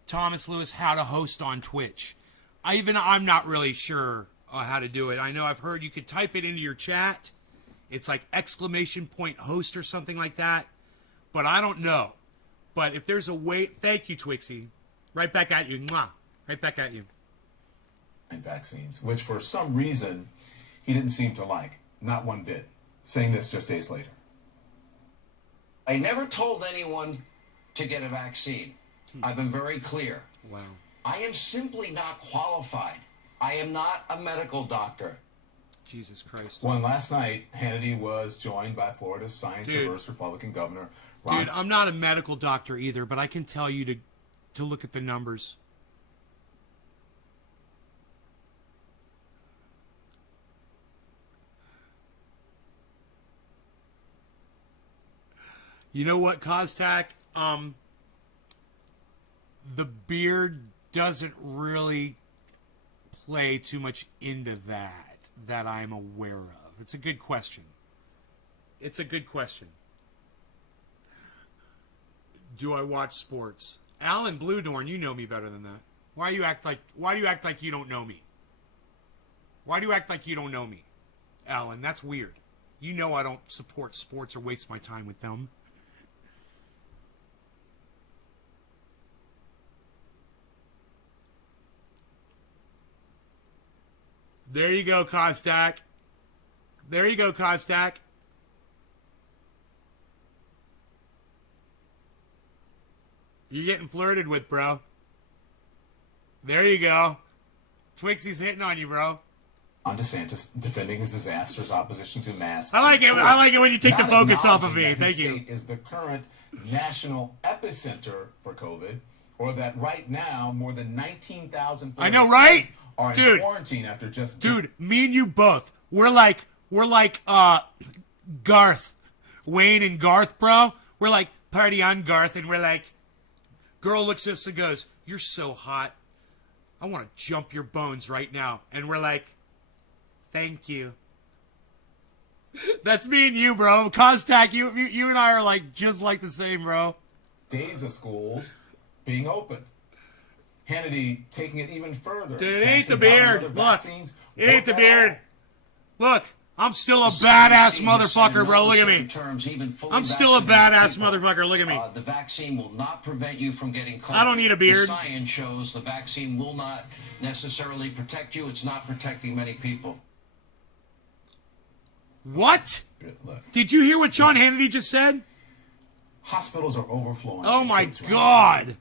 Thomas Lewis how to host on Twitch? I'm not really sure how to do it. I know I've heard you could type it into your chat. It's like !host or something like that. But I don't know. But if there's a way, thank you, Twixie. Right back at you. Mwah. Right back at you. Vaccines, which for some reason he didn't seem to like, not one bit, saying this just days later. I never told anyone to get a vaccine. I've been very clear. Wow. I am simply not qualified. I am not a medical doctor. Jesus Christ. Well, last night, Hannity was joined by Florida's science-averse Republican governor, Ron. Dude, I'm not a medical doctor either, but I can tell you to look at the numbers. You know what, Coztac? The beard doesn't really play too much into that I'm aware of. It's a good question. It's a good question. Do I watch sports? Alan Bluedorn, you know me better than that. Why do you act like you don't know me? Why do you act like you don't know me, Alan? That's weird. You know I don't support sports or waste my time with them. There you go, Kostak. There you go, Kostak. You're getting flirted with, bro. There you go. Twixie's hitting on you, bro. On DeSantis defending his disastrous opposition to masks. I like it. I like it when you take the Not focus off of acknowledging me. that his Thank you. state is the current national epicenter for COVID, or that right now more than 19,000 I know, right? are in Dude. quarantine after just Dude, me and you both. We're like Garth. Wayne and Garth, bro. We're like party on Garth, and we're like, girl looks at us and goes, "You're so hot. I want to jump your bones right now." And we're like, "Thank you." That's me and you, bro. Kostak, you and I are like just like the same, bro. days of schools being open. Hannity taking it even further. Dude, it ain't the casting doubt on beard. whether Look, vaccines it ain't work the at beard. all. Look, I'm still a The badass CDC has said motherfucker, in bro. no Look at me. certain terms, even fully I'm still a vaccinated badass people, motherfucker. Look at me. The vaccine will not prevent you from getting COVID. I don't need a beard. The science shows the vaccine will not necessarily protect you. It's not protecting many people. What? Look, Did you hear what Sean Hannity just said? hospitals are overflowing. Oh in my states right God. now.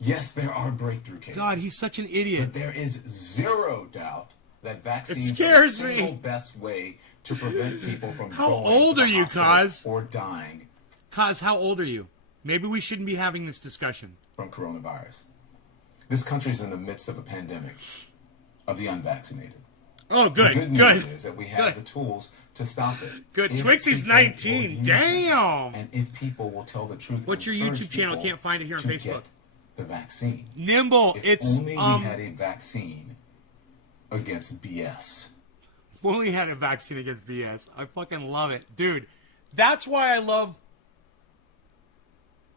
Yes, there are breakthrough cases. God, he's such an idiot. But there is zero doubt that vaccines scares are the me. single best way to prevent people from How going old to are the you, hospital Kaz? or dying Kaz, how old are you? Maybe we shouldn't be having this discussion. from coronavirus. This country is in the midst of a pandemic of the unvaccinated. Oh, The good, good news good. is that we have Good. the tools to stop it. Good. If Twixie's people will 19. use them, Damn. And if people will tell the truth. What's and your encourage YouTube channel? people Can't find it here on to Facebook. get the vaccine. Nimble, If it's only we had a vaccine against BS. if only had a vaccine against BS. I fucking love it. Dude, that's why I love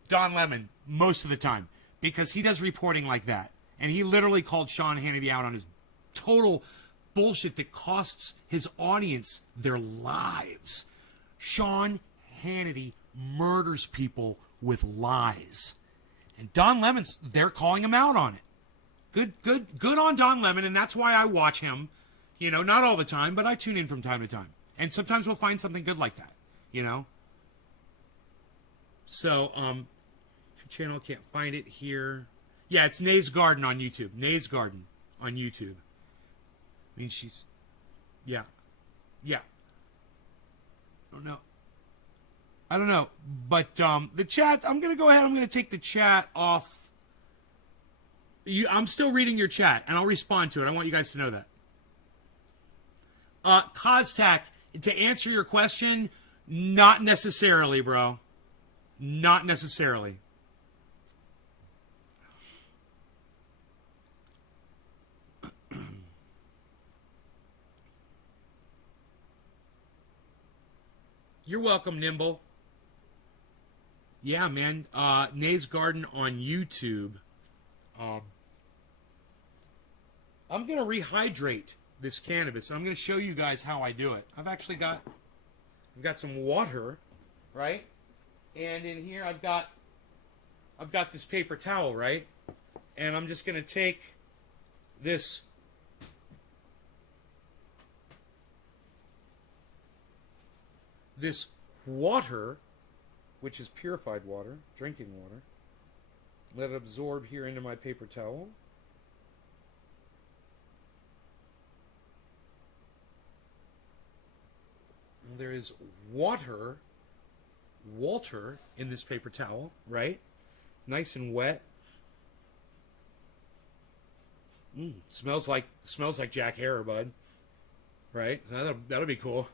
Don Lemon most of the time. Because he does reporting like that. And he literally called Sean Hannity out on his total bullshit that costs his audience their lives. Sean Hannity murders people with lies. And Don Lemon's, they're calling him out on it. Good on Don Lemon, and that's why I watch him. You know, not all the time, but I tune in from time to time. And sometimes we'll find something good like that, you know? So, channel, can't find it here. Yeah, it's Nays Garden on YouTube. Nays Garden on YouTube. I mean, she's... Yeah. I don't know. But the chat, I'm going to go ahead. I'm going to take the chat off. I'm still reading your chat, and I'll respond to it. I want you guys to know that. Kostak, to answer your question, not necessarily, bro. Not necessarily. You're welcome, Nimble. Yeah, man. Nays Garden on YouTube. I'm going to rehydrate this cannabis. I'm going to show you guys how I do it. I've got some water, right? And in here I've got this paper towel, right? And I'm just going to take this water, which is purified water, drinking water, let it absorb here into my paper towel. And there is water in this paper towel, right? Nice and wet. Smells like Jack Harrer, bud. Right? That'll be cool.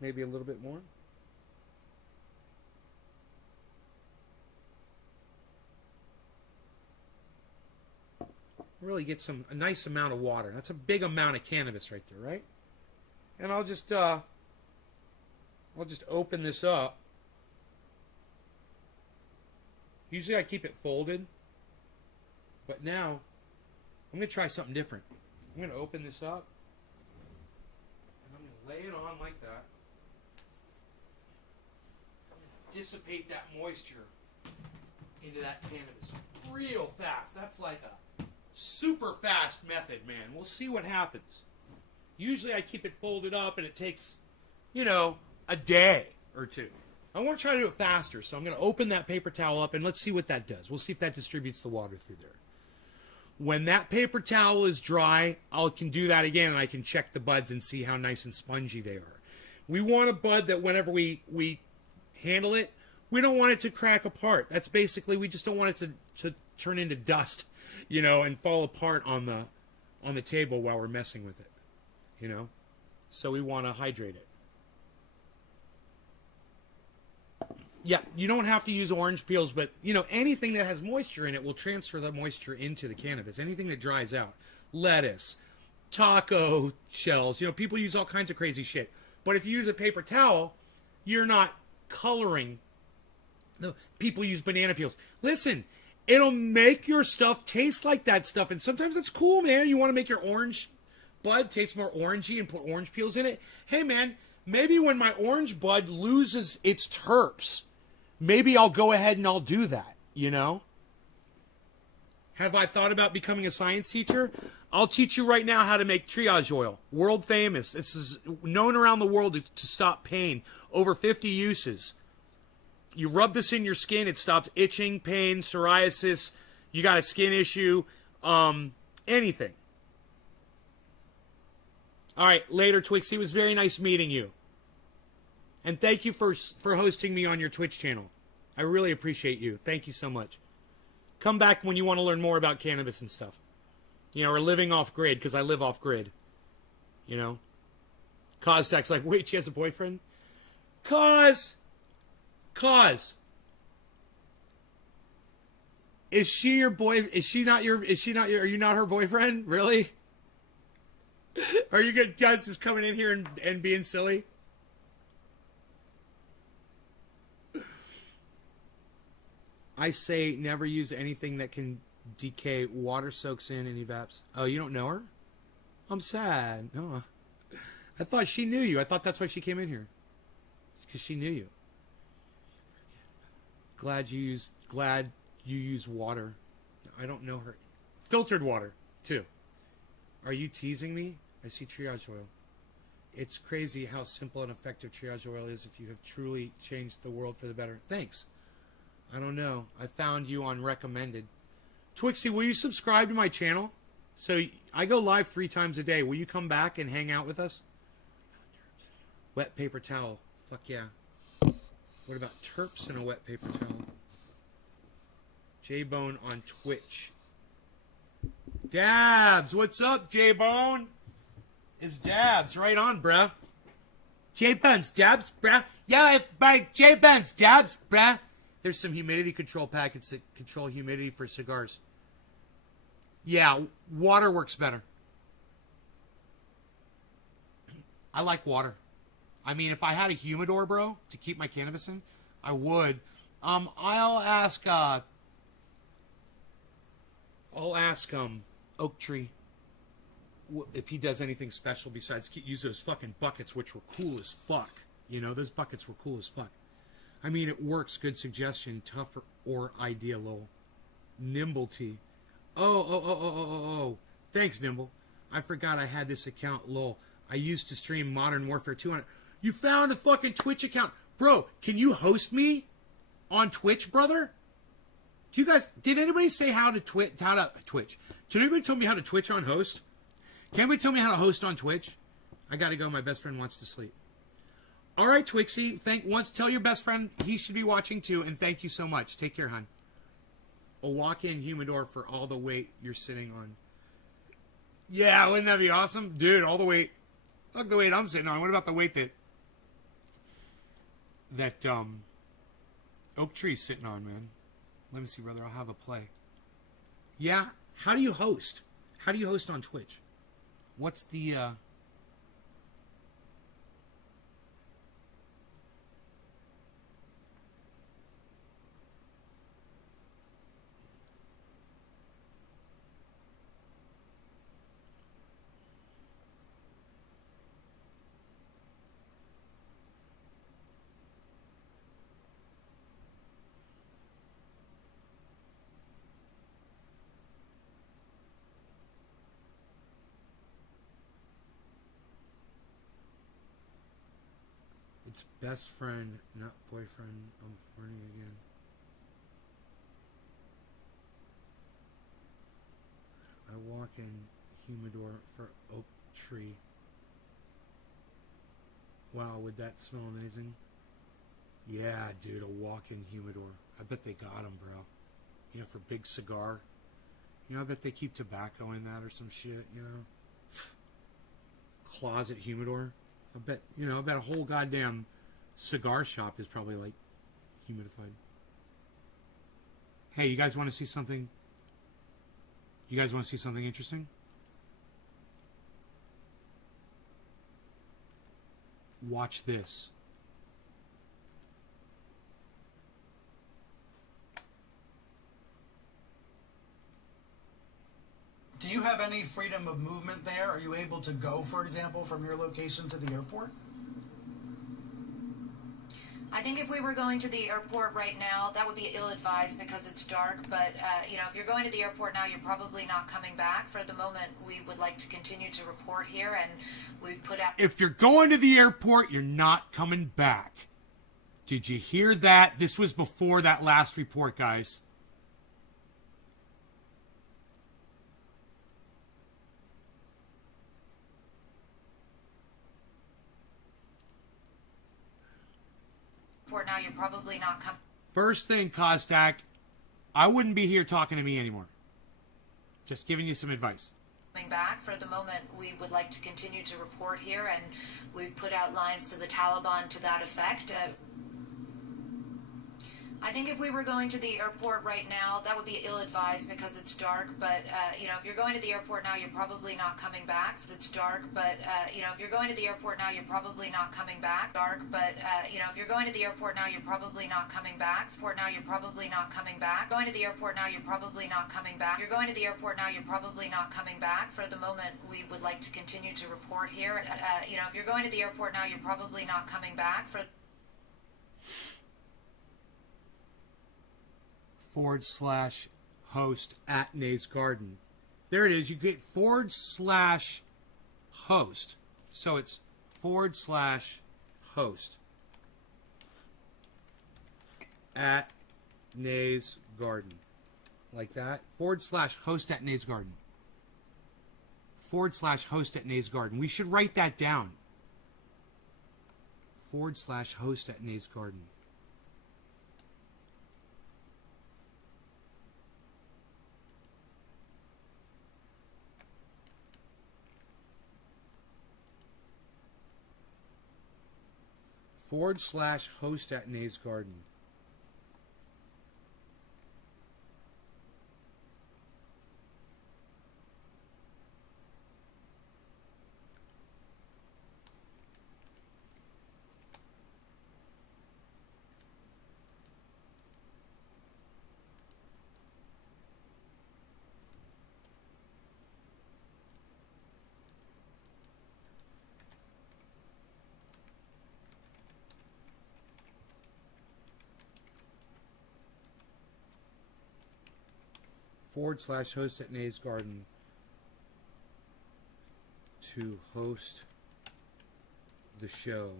Maybe a little bit more. Really get a nice amount of water. That's a big amount of cannabis right there, right? And I'll just open this up. Usually I keep it folded. But now, I'm going to try something different. I'm going to open this up. And I'm going to lay it on like that. I'm going to dissipate that moisture into that cannabis real fast. That's like a super fast method, man. We'll see what happens. Usually I keep it folded up and it takes, you know, a day or two. I want to try to do it faster, so I'm going to open that paper towel up and let's see what that does. We'll see if that distributes the water through there. When that paper towel is dry, I can do that again and I can check the buds and see how nice and spongy they are. We want a bud that whenever we handle it, we don't want it to crack apart. That's basically, we just don't want it to turn into dust, you know, and fall apart on the table while we're messing with it, you know. So we want to hydrate it. Yeah, you don't have to use orange peels, but, you know, anything that has moisture in it will transfer the moisture into the cannabis. Anything that dries out. Lettuce, taco shells, you know, people use all kinds of crazy shit. But if you use a paper towel, you're not coloring. No, people use banana peels. Listen, it'll make your stuff taste like that stuff, and sometimes it's cool, man. You want to make your orange bud taste more orangey and put orange peels in it. Hey, man, maybe when my orange bud loses its terps, maybe I'll go ahead and I'll do that, you know? Have I thought about becoming a science teacher? I'll teach you right now how to make triage oil. World famous. This is known around the world to stop pain. Over 50 uses. You rub this in your skin, it stops itching, pain, psoriasis, you got a skin issue, anything. All right, later, Twixie. It was very nice meeting you. And thank you for hosting me on your Twitch channel. I really appreciate you. Thank you so much. Come back when you want to learn more about cannabis and stuff. You know, or living off grid, because I live off grid. You know? Costek's like, wait, she has a boyfriend? Cause. Is she your boy? Is she not your, are you not her boyfriend? Really? Are you guys just coming in here and being silly? I say never use anything that can decay. Water soaks in and evaps. Oh, you don't know her? I'm sad. No. I thought she knew you. I thought that's why she came in here. Because she knew you. Glad you use water. I don't know her. Filtered water, too. Are you teasing me? I see triage oil. It's crazy how simple and effective triage oil is if you have truly changed the world for the better. Thanks. I don't know. I found you on recommended. Twixie, will you subscribe to my channel? So I go live 3 times a day. Will you come back and hang out with us? Wet paper towel. Fuck yeah. What about terps in a wet paper towel? J-Bone on Twitch. Dabs, what's up, J-Bone? It's Dabs, right on, bruh. J-Bone's Dabs, bruh. Yeah, by J-Bone's Dabs, bruh. There's some humidity control packets that control humidity for cigars. Yeah, water works better. I like water. I mean, if I had a humidor, bro, to keep my cannabis in, I would. I'll ask Oak Tree if he does anything special besides use those fucking buckets, which were cool as fuck. You know, those buckets were cool as fuck. I mean, it works. Good suggestion. Tougher or idea, lol. Nimble T. Oh. Thanks, Nimble. I forgot I had this account, lol. I used to stream Modern Warfare 200. You found a fucking Twitch account. Bro, can you host me on Twitch, brother? Did anybody say how to Twitch? Did anybody tell me how to Twitch on host? Can anybody tell me how to host on Twitch? I gotta go. My best friend wants to sleep. All right, Twixie. Tell your best friend he should be watching too, and thank you so much. Take care, hon. A walk-in humidor for all the weight you're sitting on. Yeah, wouldn't that be awesome? Dude, all the weight. Look the weight I'm sitting on. What about the weight that Oak Tree's sitting on, man? Let me see, brother. I'll have a play. Yeah? How do you host? How do you host on Twitch? What's the It's best friend, not boyfriend. I'm horny again. I walk in humidor for oak tree. Wow, would that smell amazing? Yeah, dude, a walk-in humidor. I bet they got them, bro. You know, for big cigar. You know, I bet they keep tobacco in that or some shit, you know? Closet humidor. I bet a whole goddamn cigar shop is probably, like, humidified. Hey, you guys want to see something? You guys want to see something interesting? Watch this. Do you have any freedom of movement there? Are you able to go, for example, from your location to the airport? I think if we were going to the airport right now, that would be ill-advised because it's dark. But, if you're going to the airport now, you're probably not coming back. For the moment, we would like to continue to report here, and we've put out... If you're going to the airport, you're not coming back. Did you hear that? This was before that last report, guys. Now you're probably not coming. First thing, Kostak, I wouldn't be here talking to me anymore. Just giving you some advice. Back. For the moment, we would like to continue to report here, and we've put out lines to the Taliban to that effect. I think if we were going to the airport right now, that would be ill-advised because it's dark. But, if you're going to the airport now, you're probably not coming back. It's dark. But, if you're going to the airport now, you're probably not coming back. Dark. But, if you're going to the airport now, you're probably not coming back. Airport now, you're probably not coming back. Going to the airport now, you're probably not coming back. You're going to the airport now, you're probably not coming back. For the moment, we would like to continue to report here. If you're going to the airport now, you're probably not coming back. /host at Nays Garden. There it is. You get /host. So it's /host at Nays Garden. Like that. /host at Nays Garden. /host at Nays Garden. We should write that down. /host at Nays Garden. /host at Nays Garden. /host at Nays Garden to host the show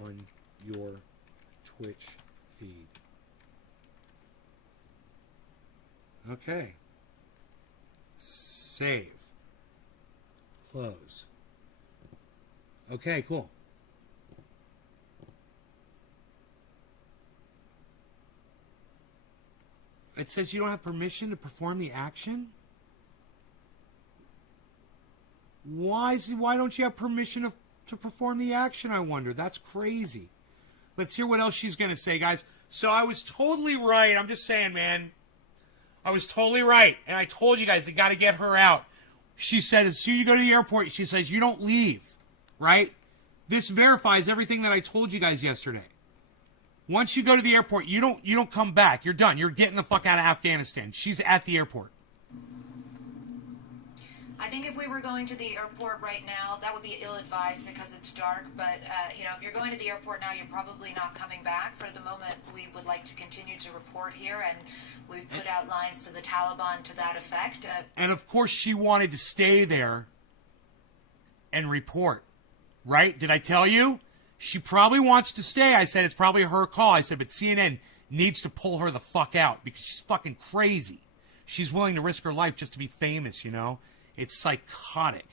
on your Twitch feed. Okay. Save. Close. Okay, cool. It says you don't have permission to perform the action? Why don't you have permission to perform the action, I wonder? That's crazy. Let's hear what else she's going to say, guys. So I was totally right. I'm just saying, man. I was totally right. And I told you guys, they got to get her out. She said as soon as you go to the airport, she says you don't leave, right? This verifies everything that I told you guys yesterday. Once you go to the airport, you don't come back. You're done. You're getting the fuck out of Afghanistan. She's at the airport. I think if we were going to the airport right now, that would be ill-advised because it's dark. But, if you're going to the airport now, you're probably not coming back. For the moment, we would like to continue to report here, and we've put out lines to the Taliban to that effect. And, of course, she wanted to stay there and report, right? Did I tell you? She probably wants to stay. I said it's probably her call. I said, but CNN needs to pull her the fuck out because she's fucking crazy. She's willing to risk her life just to be famous, you know? It's psychotic.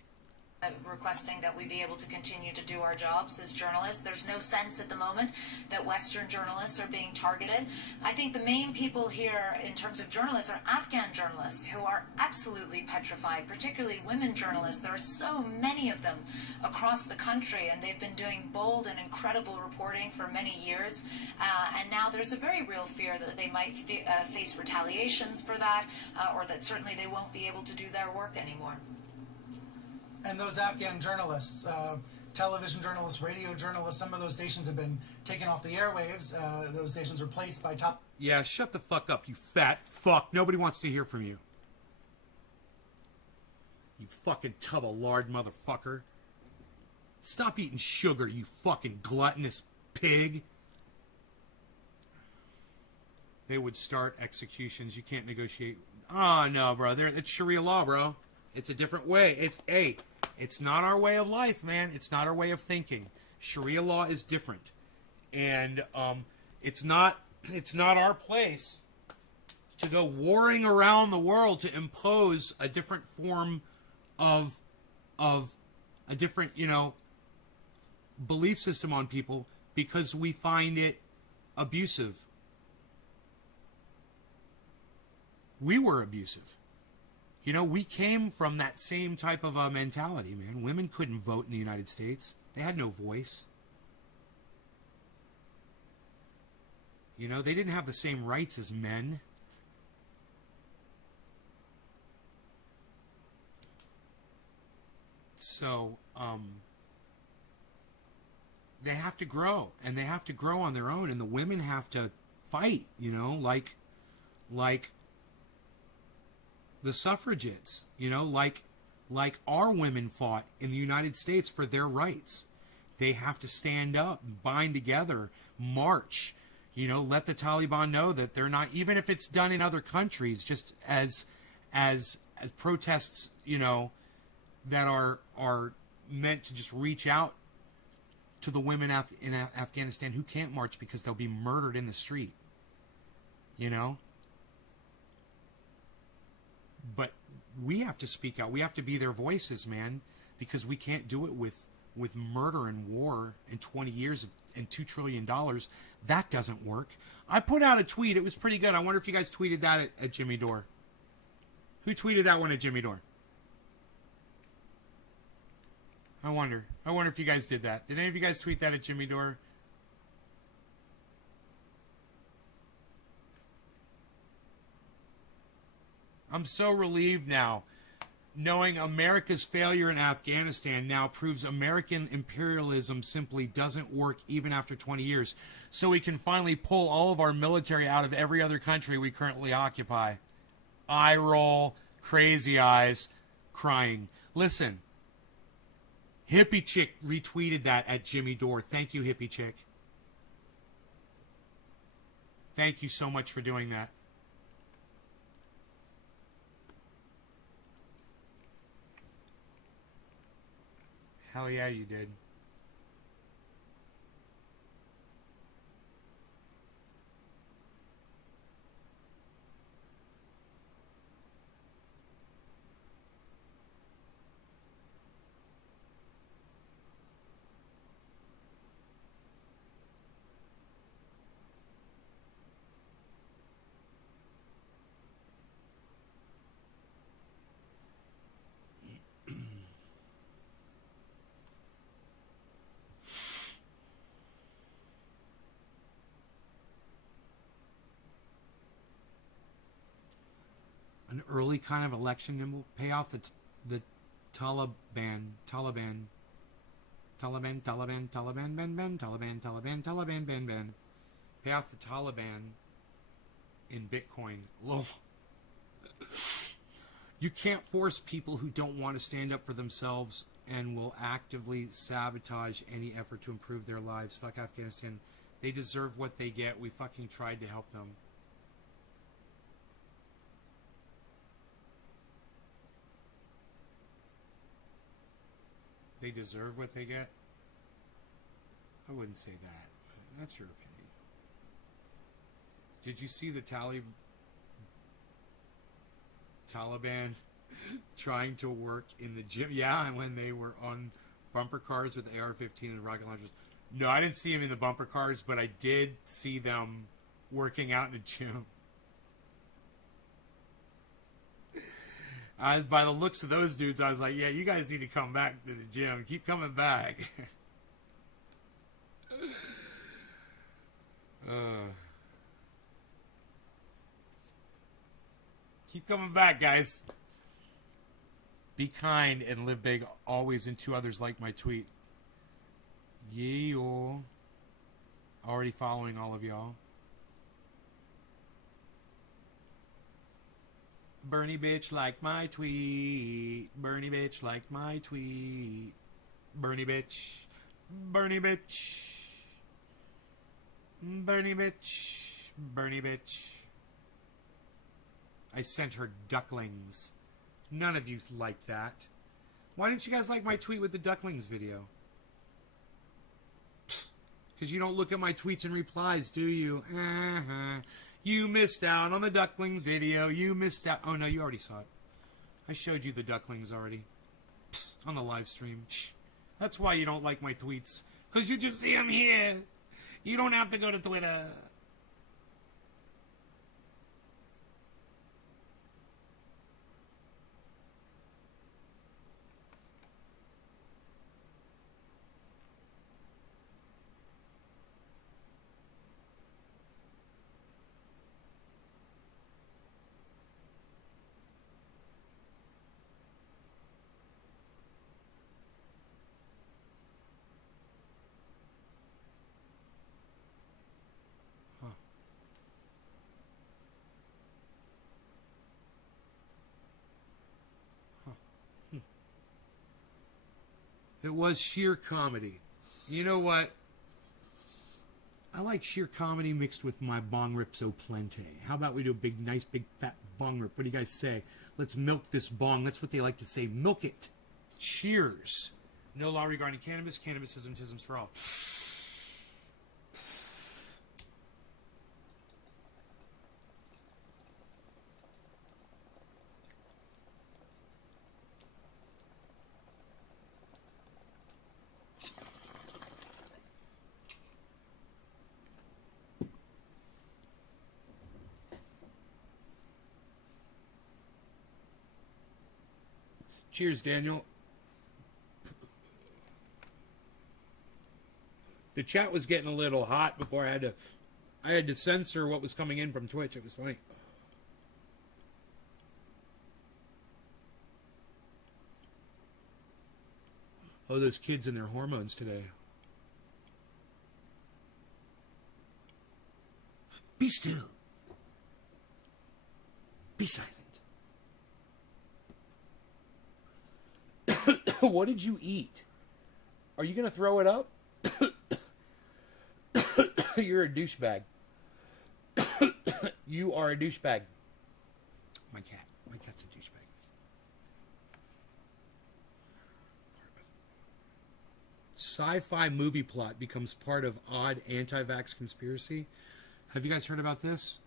Requesting that we be able to continue to do our jobs as journalists. There's no sense at the moment that Western journalists are being targeted. I think the main people here in terms of journalists are Afghan journalists who are absolutely petrified, particularly women journalists. There are so many of them across the country, and they've been doing bold and incredible reporting for many years. And now there's a very real fear that they might face retaliations for that, or that certainly they won't be able to do their work anymore. And those Afghan journalists, television journalists, radio journalists, some of those stations have been taken off the airwaves. Those stations replaced by top. Yeah, shut the fuck up, you fat fuck. Nobody wants to hear from you. You fucking tub of lard, motherfucker. Stop eating sugar, you fucking gluttonous pig. They would start executions. You can't negotiate. Oh, no, bro. It's Sharia law, bro. It's a different way. It's not our way of life, man. It's not our way of thinking. Sharia law is different. And it's not our place to go warring around the world to impose a different form of a different, belief system on people because we find it abusive. We were abusive. We came from that same type of mentality, man. Women couldn't vote in the United States. They had no voice. They didn't have the same rights as men. So, they have to grow, and they have to grow on their own, and the women have to fight, like the suffragettes, like our women fought in the United States for their rights. They have to stand up, bind together, march, let the Taliban know that they're not, even if it's done in other countries, just as protests, that are meant to just reach out to the women in Afghanistan who can't march because they'll be murdered in the street, But we have to speak out. We have to be their voices, man, because we can't do it with murder and war in 20 years and $2 trillion. That doesn't work. I put out a tweet. It was pretty good. I wonder if you guys tweeted that at Jimmy Dore. Who tweeted that one at Jimmy Dore? I wonder if you guys did that. Did any of you guys tweet that at Jimmy Dore? I'm so relieved now, knowing America's failure in Afghanistan now proves American imperialism simply doesn't work even after 20 years. So we can finally pull all of our military out of every other country we currently occupy. Eye roll, crazy eyes, crying. Listen, Hippie Chick retweeted that at Jimmy Dore. Thank you, Hippie Chick. Thank you so much for doing that. Hell yeah, you did. An early kind of election that will pay off the Taliban, ben, pay off the Taliban in Bitcoin. Lol. You can't force people who don't want to stand up for themselves and will actively sabotage any effort to improve their lives. Fuck Afghanistan. They deserve what they get. We fucking tried to help them. They deserve what they get. I wouldn't say that. But that's your opinion. Did you see the Taliban trying to work in the gym? Yeah, and when they were on bumper cars with AR-15 and rocket launchers. No, I didn't see them in the bumper cars, but I did see them working out in the gym. By the looks of those dudes, I was like, yeah, you guys need to come back to the gym. Keep coming back. Keep coming back, guys. Be kind and live big always, and to others like my tweet. Yeah. Already following all of y'all. Bernie bitch like my tweet. Bernie bitch like my tweet. Bernie bitch. Bernie bitch. Bernie bitch. Bernie bitch. I sent her ducklings. None of you like that. Why didn't you guys like my tweet with the ducklings video? Because you don't look at my tweets and replies, do you? You missed out on the ducklings video. You missed out. Oh, no, you already saw it. I showed you the ducklings already. On the live stream. That's why you don't like my tweets. Because you just see them here. You don't have to go to Twitter. It was sheer comedy. You know what? I like sheer comedy mixed with my bong rips o plenty. How about we do a big, nice, big, fat bong rip? What do you guys say? Let's milk this bong. That's what they like to say. Milk it. Cheers. No law regarding cannabis. Cannabism, tisms for all. Cheers, Daniel. The chat was getting a little hot before I had to censor what was coming in from Twitch. It was funny. Oh, those kids and their hormones today. Be still. Be silent. What did you eat? Are you going to throw it up? You're a douchebag. You are a douchebag. My cat's a douchebag. Sci-fi movie plot becomes part of odd anti-vax conspiracy. Have you guys heard about this?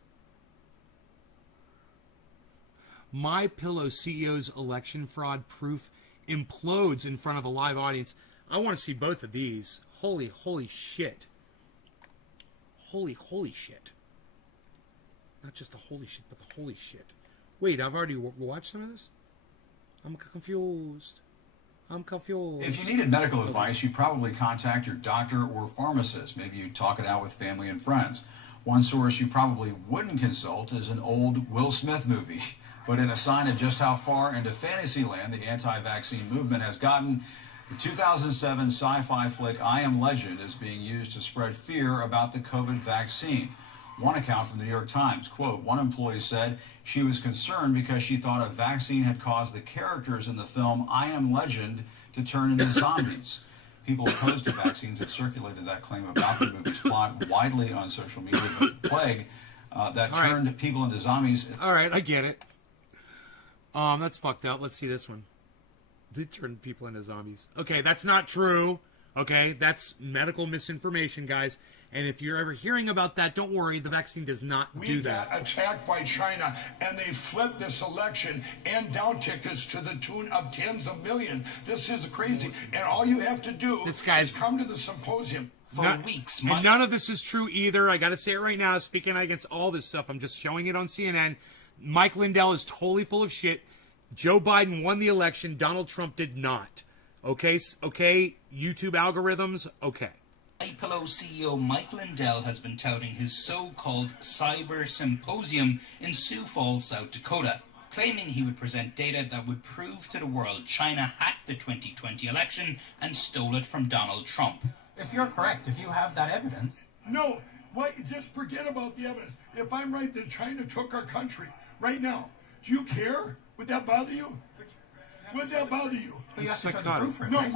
My Pillow CEO's election fraud proof implodes in front of a live audience. I want to see both of these. Holy shit. Holy shit. Not just the holy shit, but the holy shit. Wait, I've already watched some of this? I'm confused. If you needed medical advice, you'd probably contact your doctor or pharmacist. Maybe you'd talk it out with family and friends. One source you probably wouldn't consult is an old Will Smith movie. But in a sign of just how far into Fantasyland the anti-vaccine movement has gotten, the 2007 sci-fi flick I Am Legend is being used to spread fear about the COVID vaccine. One account from the New York Times, quote, one employee said she was concerned because she thought a vaccine had caused the characters in the film I Am Legend to turn into zombies. People opposed to vaccines had circulated that claim about the movie's plot widely on social media, but the plague that turned people into zombies. All right, I get it. That's fucked up. Let's see this one. They turned people into zombies. Okay, that's not true. Okay, that's medical misinformation, guys. And if you're ever hearing about that, don't worry, the vaccine does not do We that. got attacked by China, and they flipped this election and down tickets to the tune of tens of millions. This is crazy. And all you have to do is come to the symposium. For weeks. And none of this is true either. I got to say it right now. Speaking against all this stuff, I'm just showing it on CNN. Mike Lindell is totally full of shit. Joe Biden won the election. Donald Trump did not. Okay, YouTube algorithms, okay. IPLO CEO Mike Lindell has been touting his so-called Cyber Symposium in Sioux Falls, South Dakota, claiming he would present data that would prove to the world China hacked the 2020 election and stole it from Donald Trump. If you're correct, if you have that evidence... No, just forget about the evidence. If I'm right that China took our country right now, do you care? Would that bother you? Would that bother you? Well, you have to show the proof for it, no, right?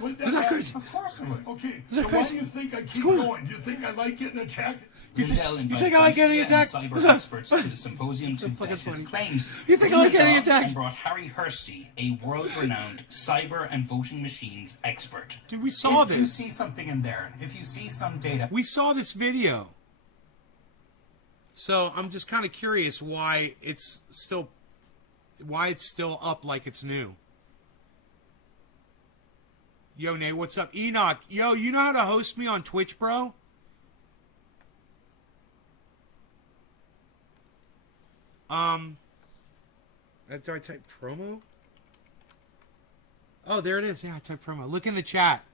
would that bother you? Of course it would. Okay, so why do you think I keep going? Do you think I like getting attacked? Lindell invited think I like getting media and attacked? cyber experts to the symposium to vet his claims. You think I like getting attacked? And brought Harry Hursty, a world-renowned cyber and voting machines expert. Dude, we saw this. If you see something in there, if you see some data... We saw this video. So I'm just kind of curious why it's still up like it's new. Yo, Nate, what's up? Enoch, yo, you know how to host me on Twitch, bro? Do I type promo? Oh, there it is. Yeah, I type promo. Look in the chat.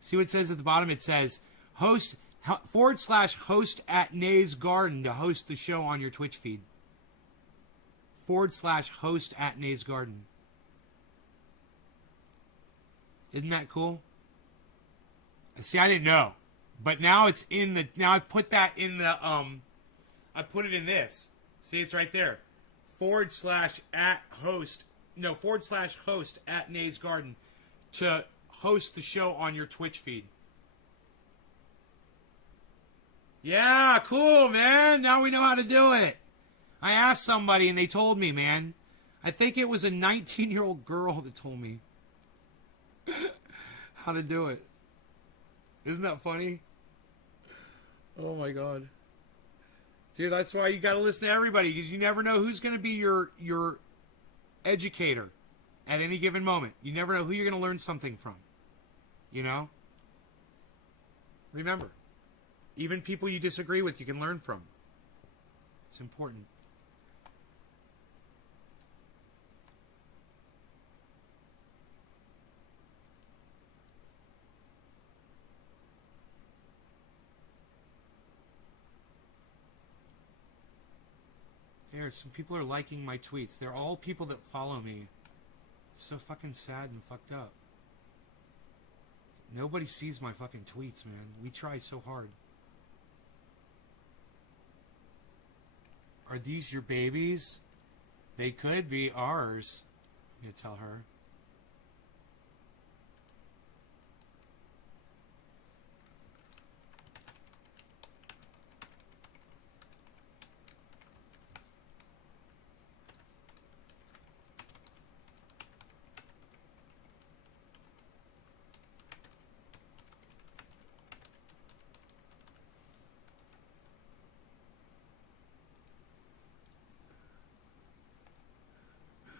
See what it says at the bottom? It says host /host at Nays Garden to host the show on your Twitch feed. /host at Nays Garden. Isn't that cool? See, I didn't know. But now it's in the, now I put that in the, I put it in this. See, it's right there. /host at Nays Garden to host the show on your Twitch feed. Yeah, cool, man. Now we know how to do it. I asked somebody and they told me, man. I think it was a 19-year-old girl that told me how to do it. Isn't that funny? Oh my God. Dude, that's why you got to listen to everybody, because you never know who's going to be your educator at any given moment. You never know who you're going to learn something from. You know? Remember, even people you disagree with, you can learn from. It's important. Here, some people are liking my tweets. They're all people that follow me. It's so fucking sad and fucked up. Nobody sees my fucking tweets, man. We try so hard. Are these your babies? They could be ours. I'm gonna tell her.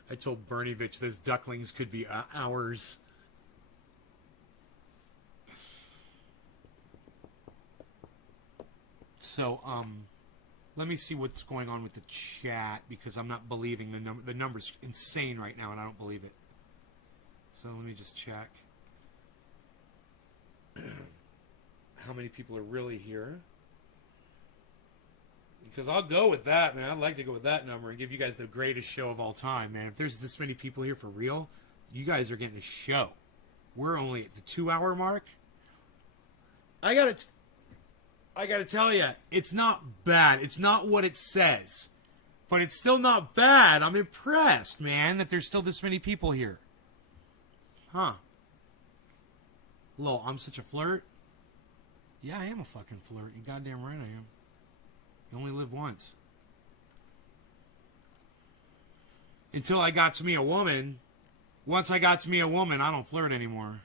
I told Bernievich those ducklings could be ours. So, let me see what's going on with the chat, because I'm not believing the number. The number's insane right now, and I don't believe it. So let me just check. How many people are really here? Because I'll go with that, man. I'd like to go with that number and give you guys the greatest show of all time, man. If there's this many people here for real, you guys are getting a show. We're only at the 2-hour mark. I gotta tell you, it's not bad. It's not what it says, but it's still not bad. I'm impressed, man, that there's still this many people here. Huh? Lol, I'm such a flirt. Yeah, I am a fucking flirt. You goddamn right I am. You only live once. Until I got to me a woman. Once I got to me a woman, I don't flirt anymore.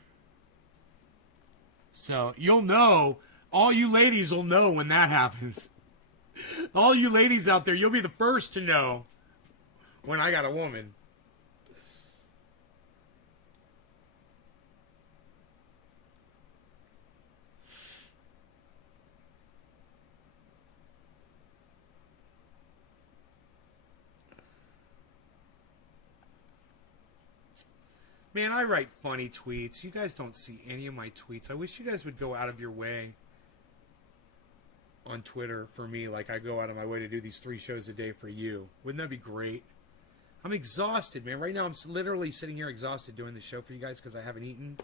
So you'll know. All you ladies will know when that happens. All you ladies out there, you'll be the first to know when I got a woman. Man, I write funny tweets. You guys don't see any of my tweets. I wish you guys would go out of your way on Twitter for me, like I go out of my way to do these 3 shows a day for you. Wouldn't that be great? I'm exhausted, man. Right now I'm literally sitting here exhausted doing the show for you guys because I haven't eaten.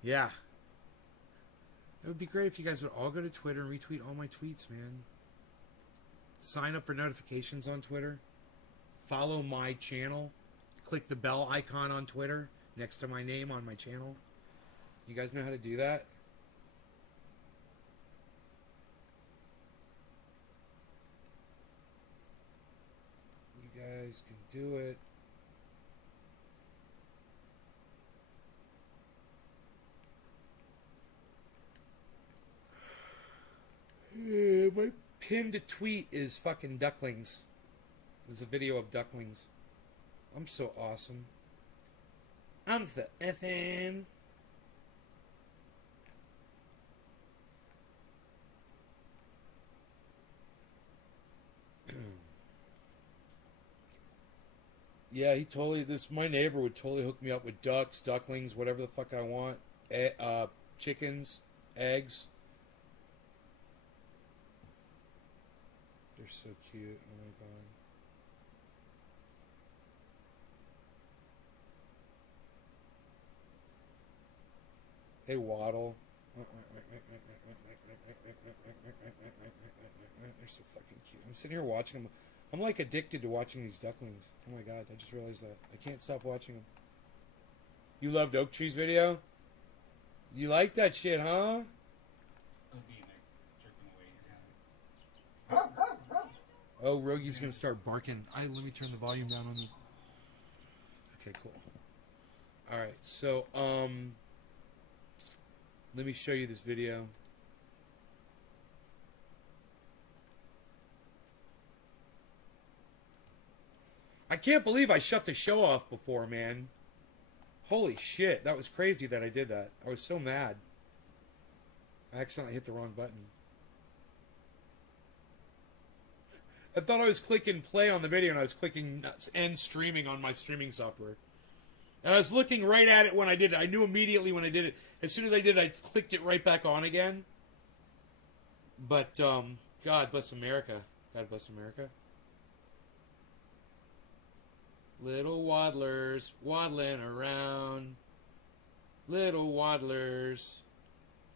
Yeah. It would be great if you guys would all go to Twitter and retweet all my tweets, man. Sign up for notifications on Twitter. Follow my channel. Click the bell icon on Twitter next to my name on my channel. You guys know how to do that? You guys can do it. My pinned tweet is fucking ducklings. There's a video of ducklings. I'm so awesome. I'm so effing. Yeah, he totally. My neighbor would totally hook me up with ducks, ducklings, whatever the fuck I want. Chickens, eggs. They're so cute. Oh my god. Hey, Waddle. They're so fucking cute. I'm sitting here watching them. I'm like addicted to watching these ducklings. Oh my god, I just realized that. I can't stop watching them. You loved Oak Tree's video? You like that shit, huh? Oh, Rogi's gonna start barking. Let me turn the volume down on this. Okay, cool. Alright, so, let me show you this video. I can't believe I shut the show off before, man. Holy shit, that was crazy that I did that. I was so mad. I accidentally hit the wrong button. I thought I was clicking play on the video and I was clicking end streaming on my streaming software. And I was looking right at it when I did it. I knew immediately when I did it. As soon as I did it, I clicked it right back on again. But, God bless America. God bless America. Little waddlers waddling around. Little waddlers.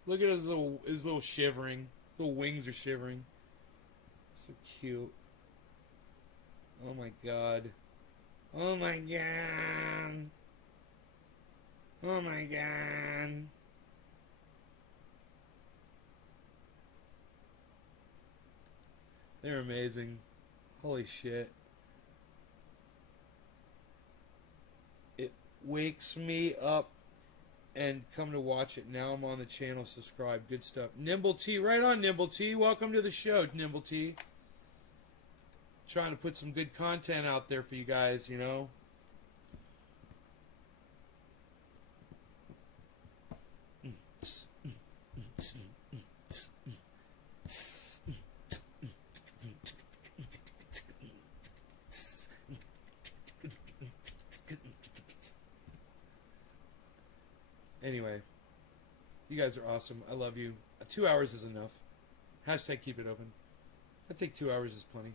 Look at his little shivering. His little wings are shivering. So cute. Oh my god. Oh my god. Oh my god. They're amazing. Holy shit. It wakes me up and come to watch it. Now I'm on the channel. Subscribe. Good stuff. Nimble T. Right on, Nimble T. Welcome to the show, Nimble T. Trying to put some good content out there for you guys, you know. Anyway, you guys are awesome. I love you. 2 hours is enough. Hashtag keep it open. I think 2 hours is plenty.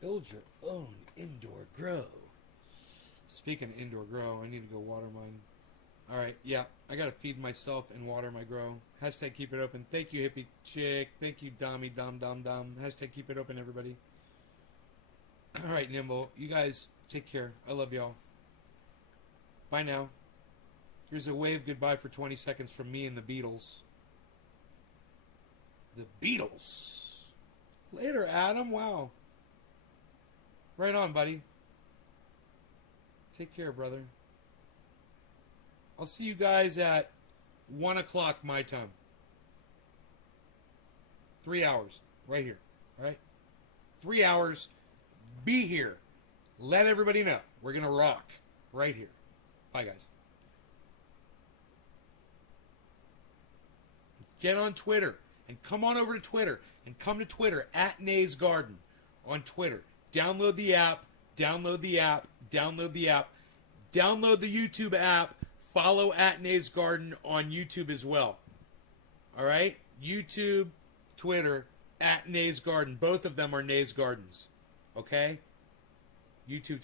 Build your own indoor grow. Speaking of indoor grow, I need to go water mine. Alright, yeah, I gotta feed myself and water my grow. Hashtag keep it open. Thank you, hippie chick. Thank you, Dommy Dom Dom Dom. Hashtag keep it open, everybody. Alright, Nimble. You guys, take care. I love y'all. Bye now. Here's a wave goodbye for 20 seconds from me and the Beatles. The Beatles. Later, Adam. Wow. Right on, buddy. Take care, brother. I'll see you guys at 1 o'clock my time. 3 hours. Right here. All right? 3 hours. Be here. Let everybody know. We're going to rock. Right here. Bye, guys. Get on Twitter. And come on over to Twitter. And come to Twitter at Nays Garden on Twitter. Download the app. Download the app. Download the app. Download the YouTube app. Follow at Nays Garden on YouTube as well. All right? YouTube, Twitter, at Nays Garden. Both of them are Nays Gardens. Okay? YouTube,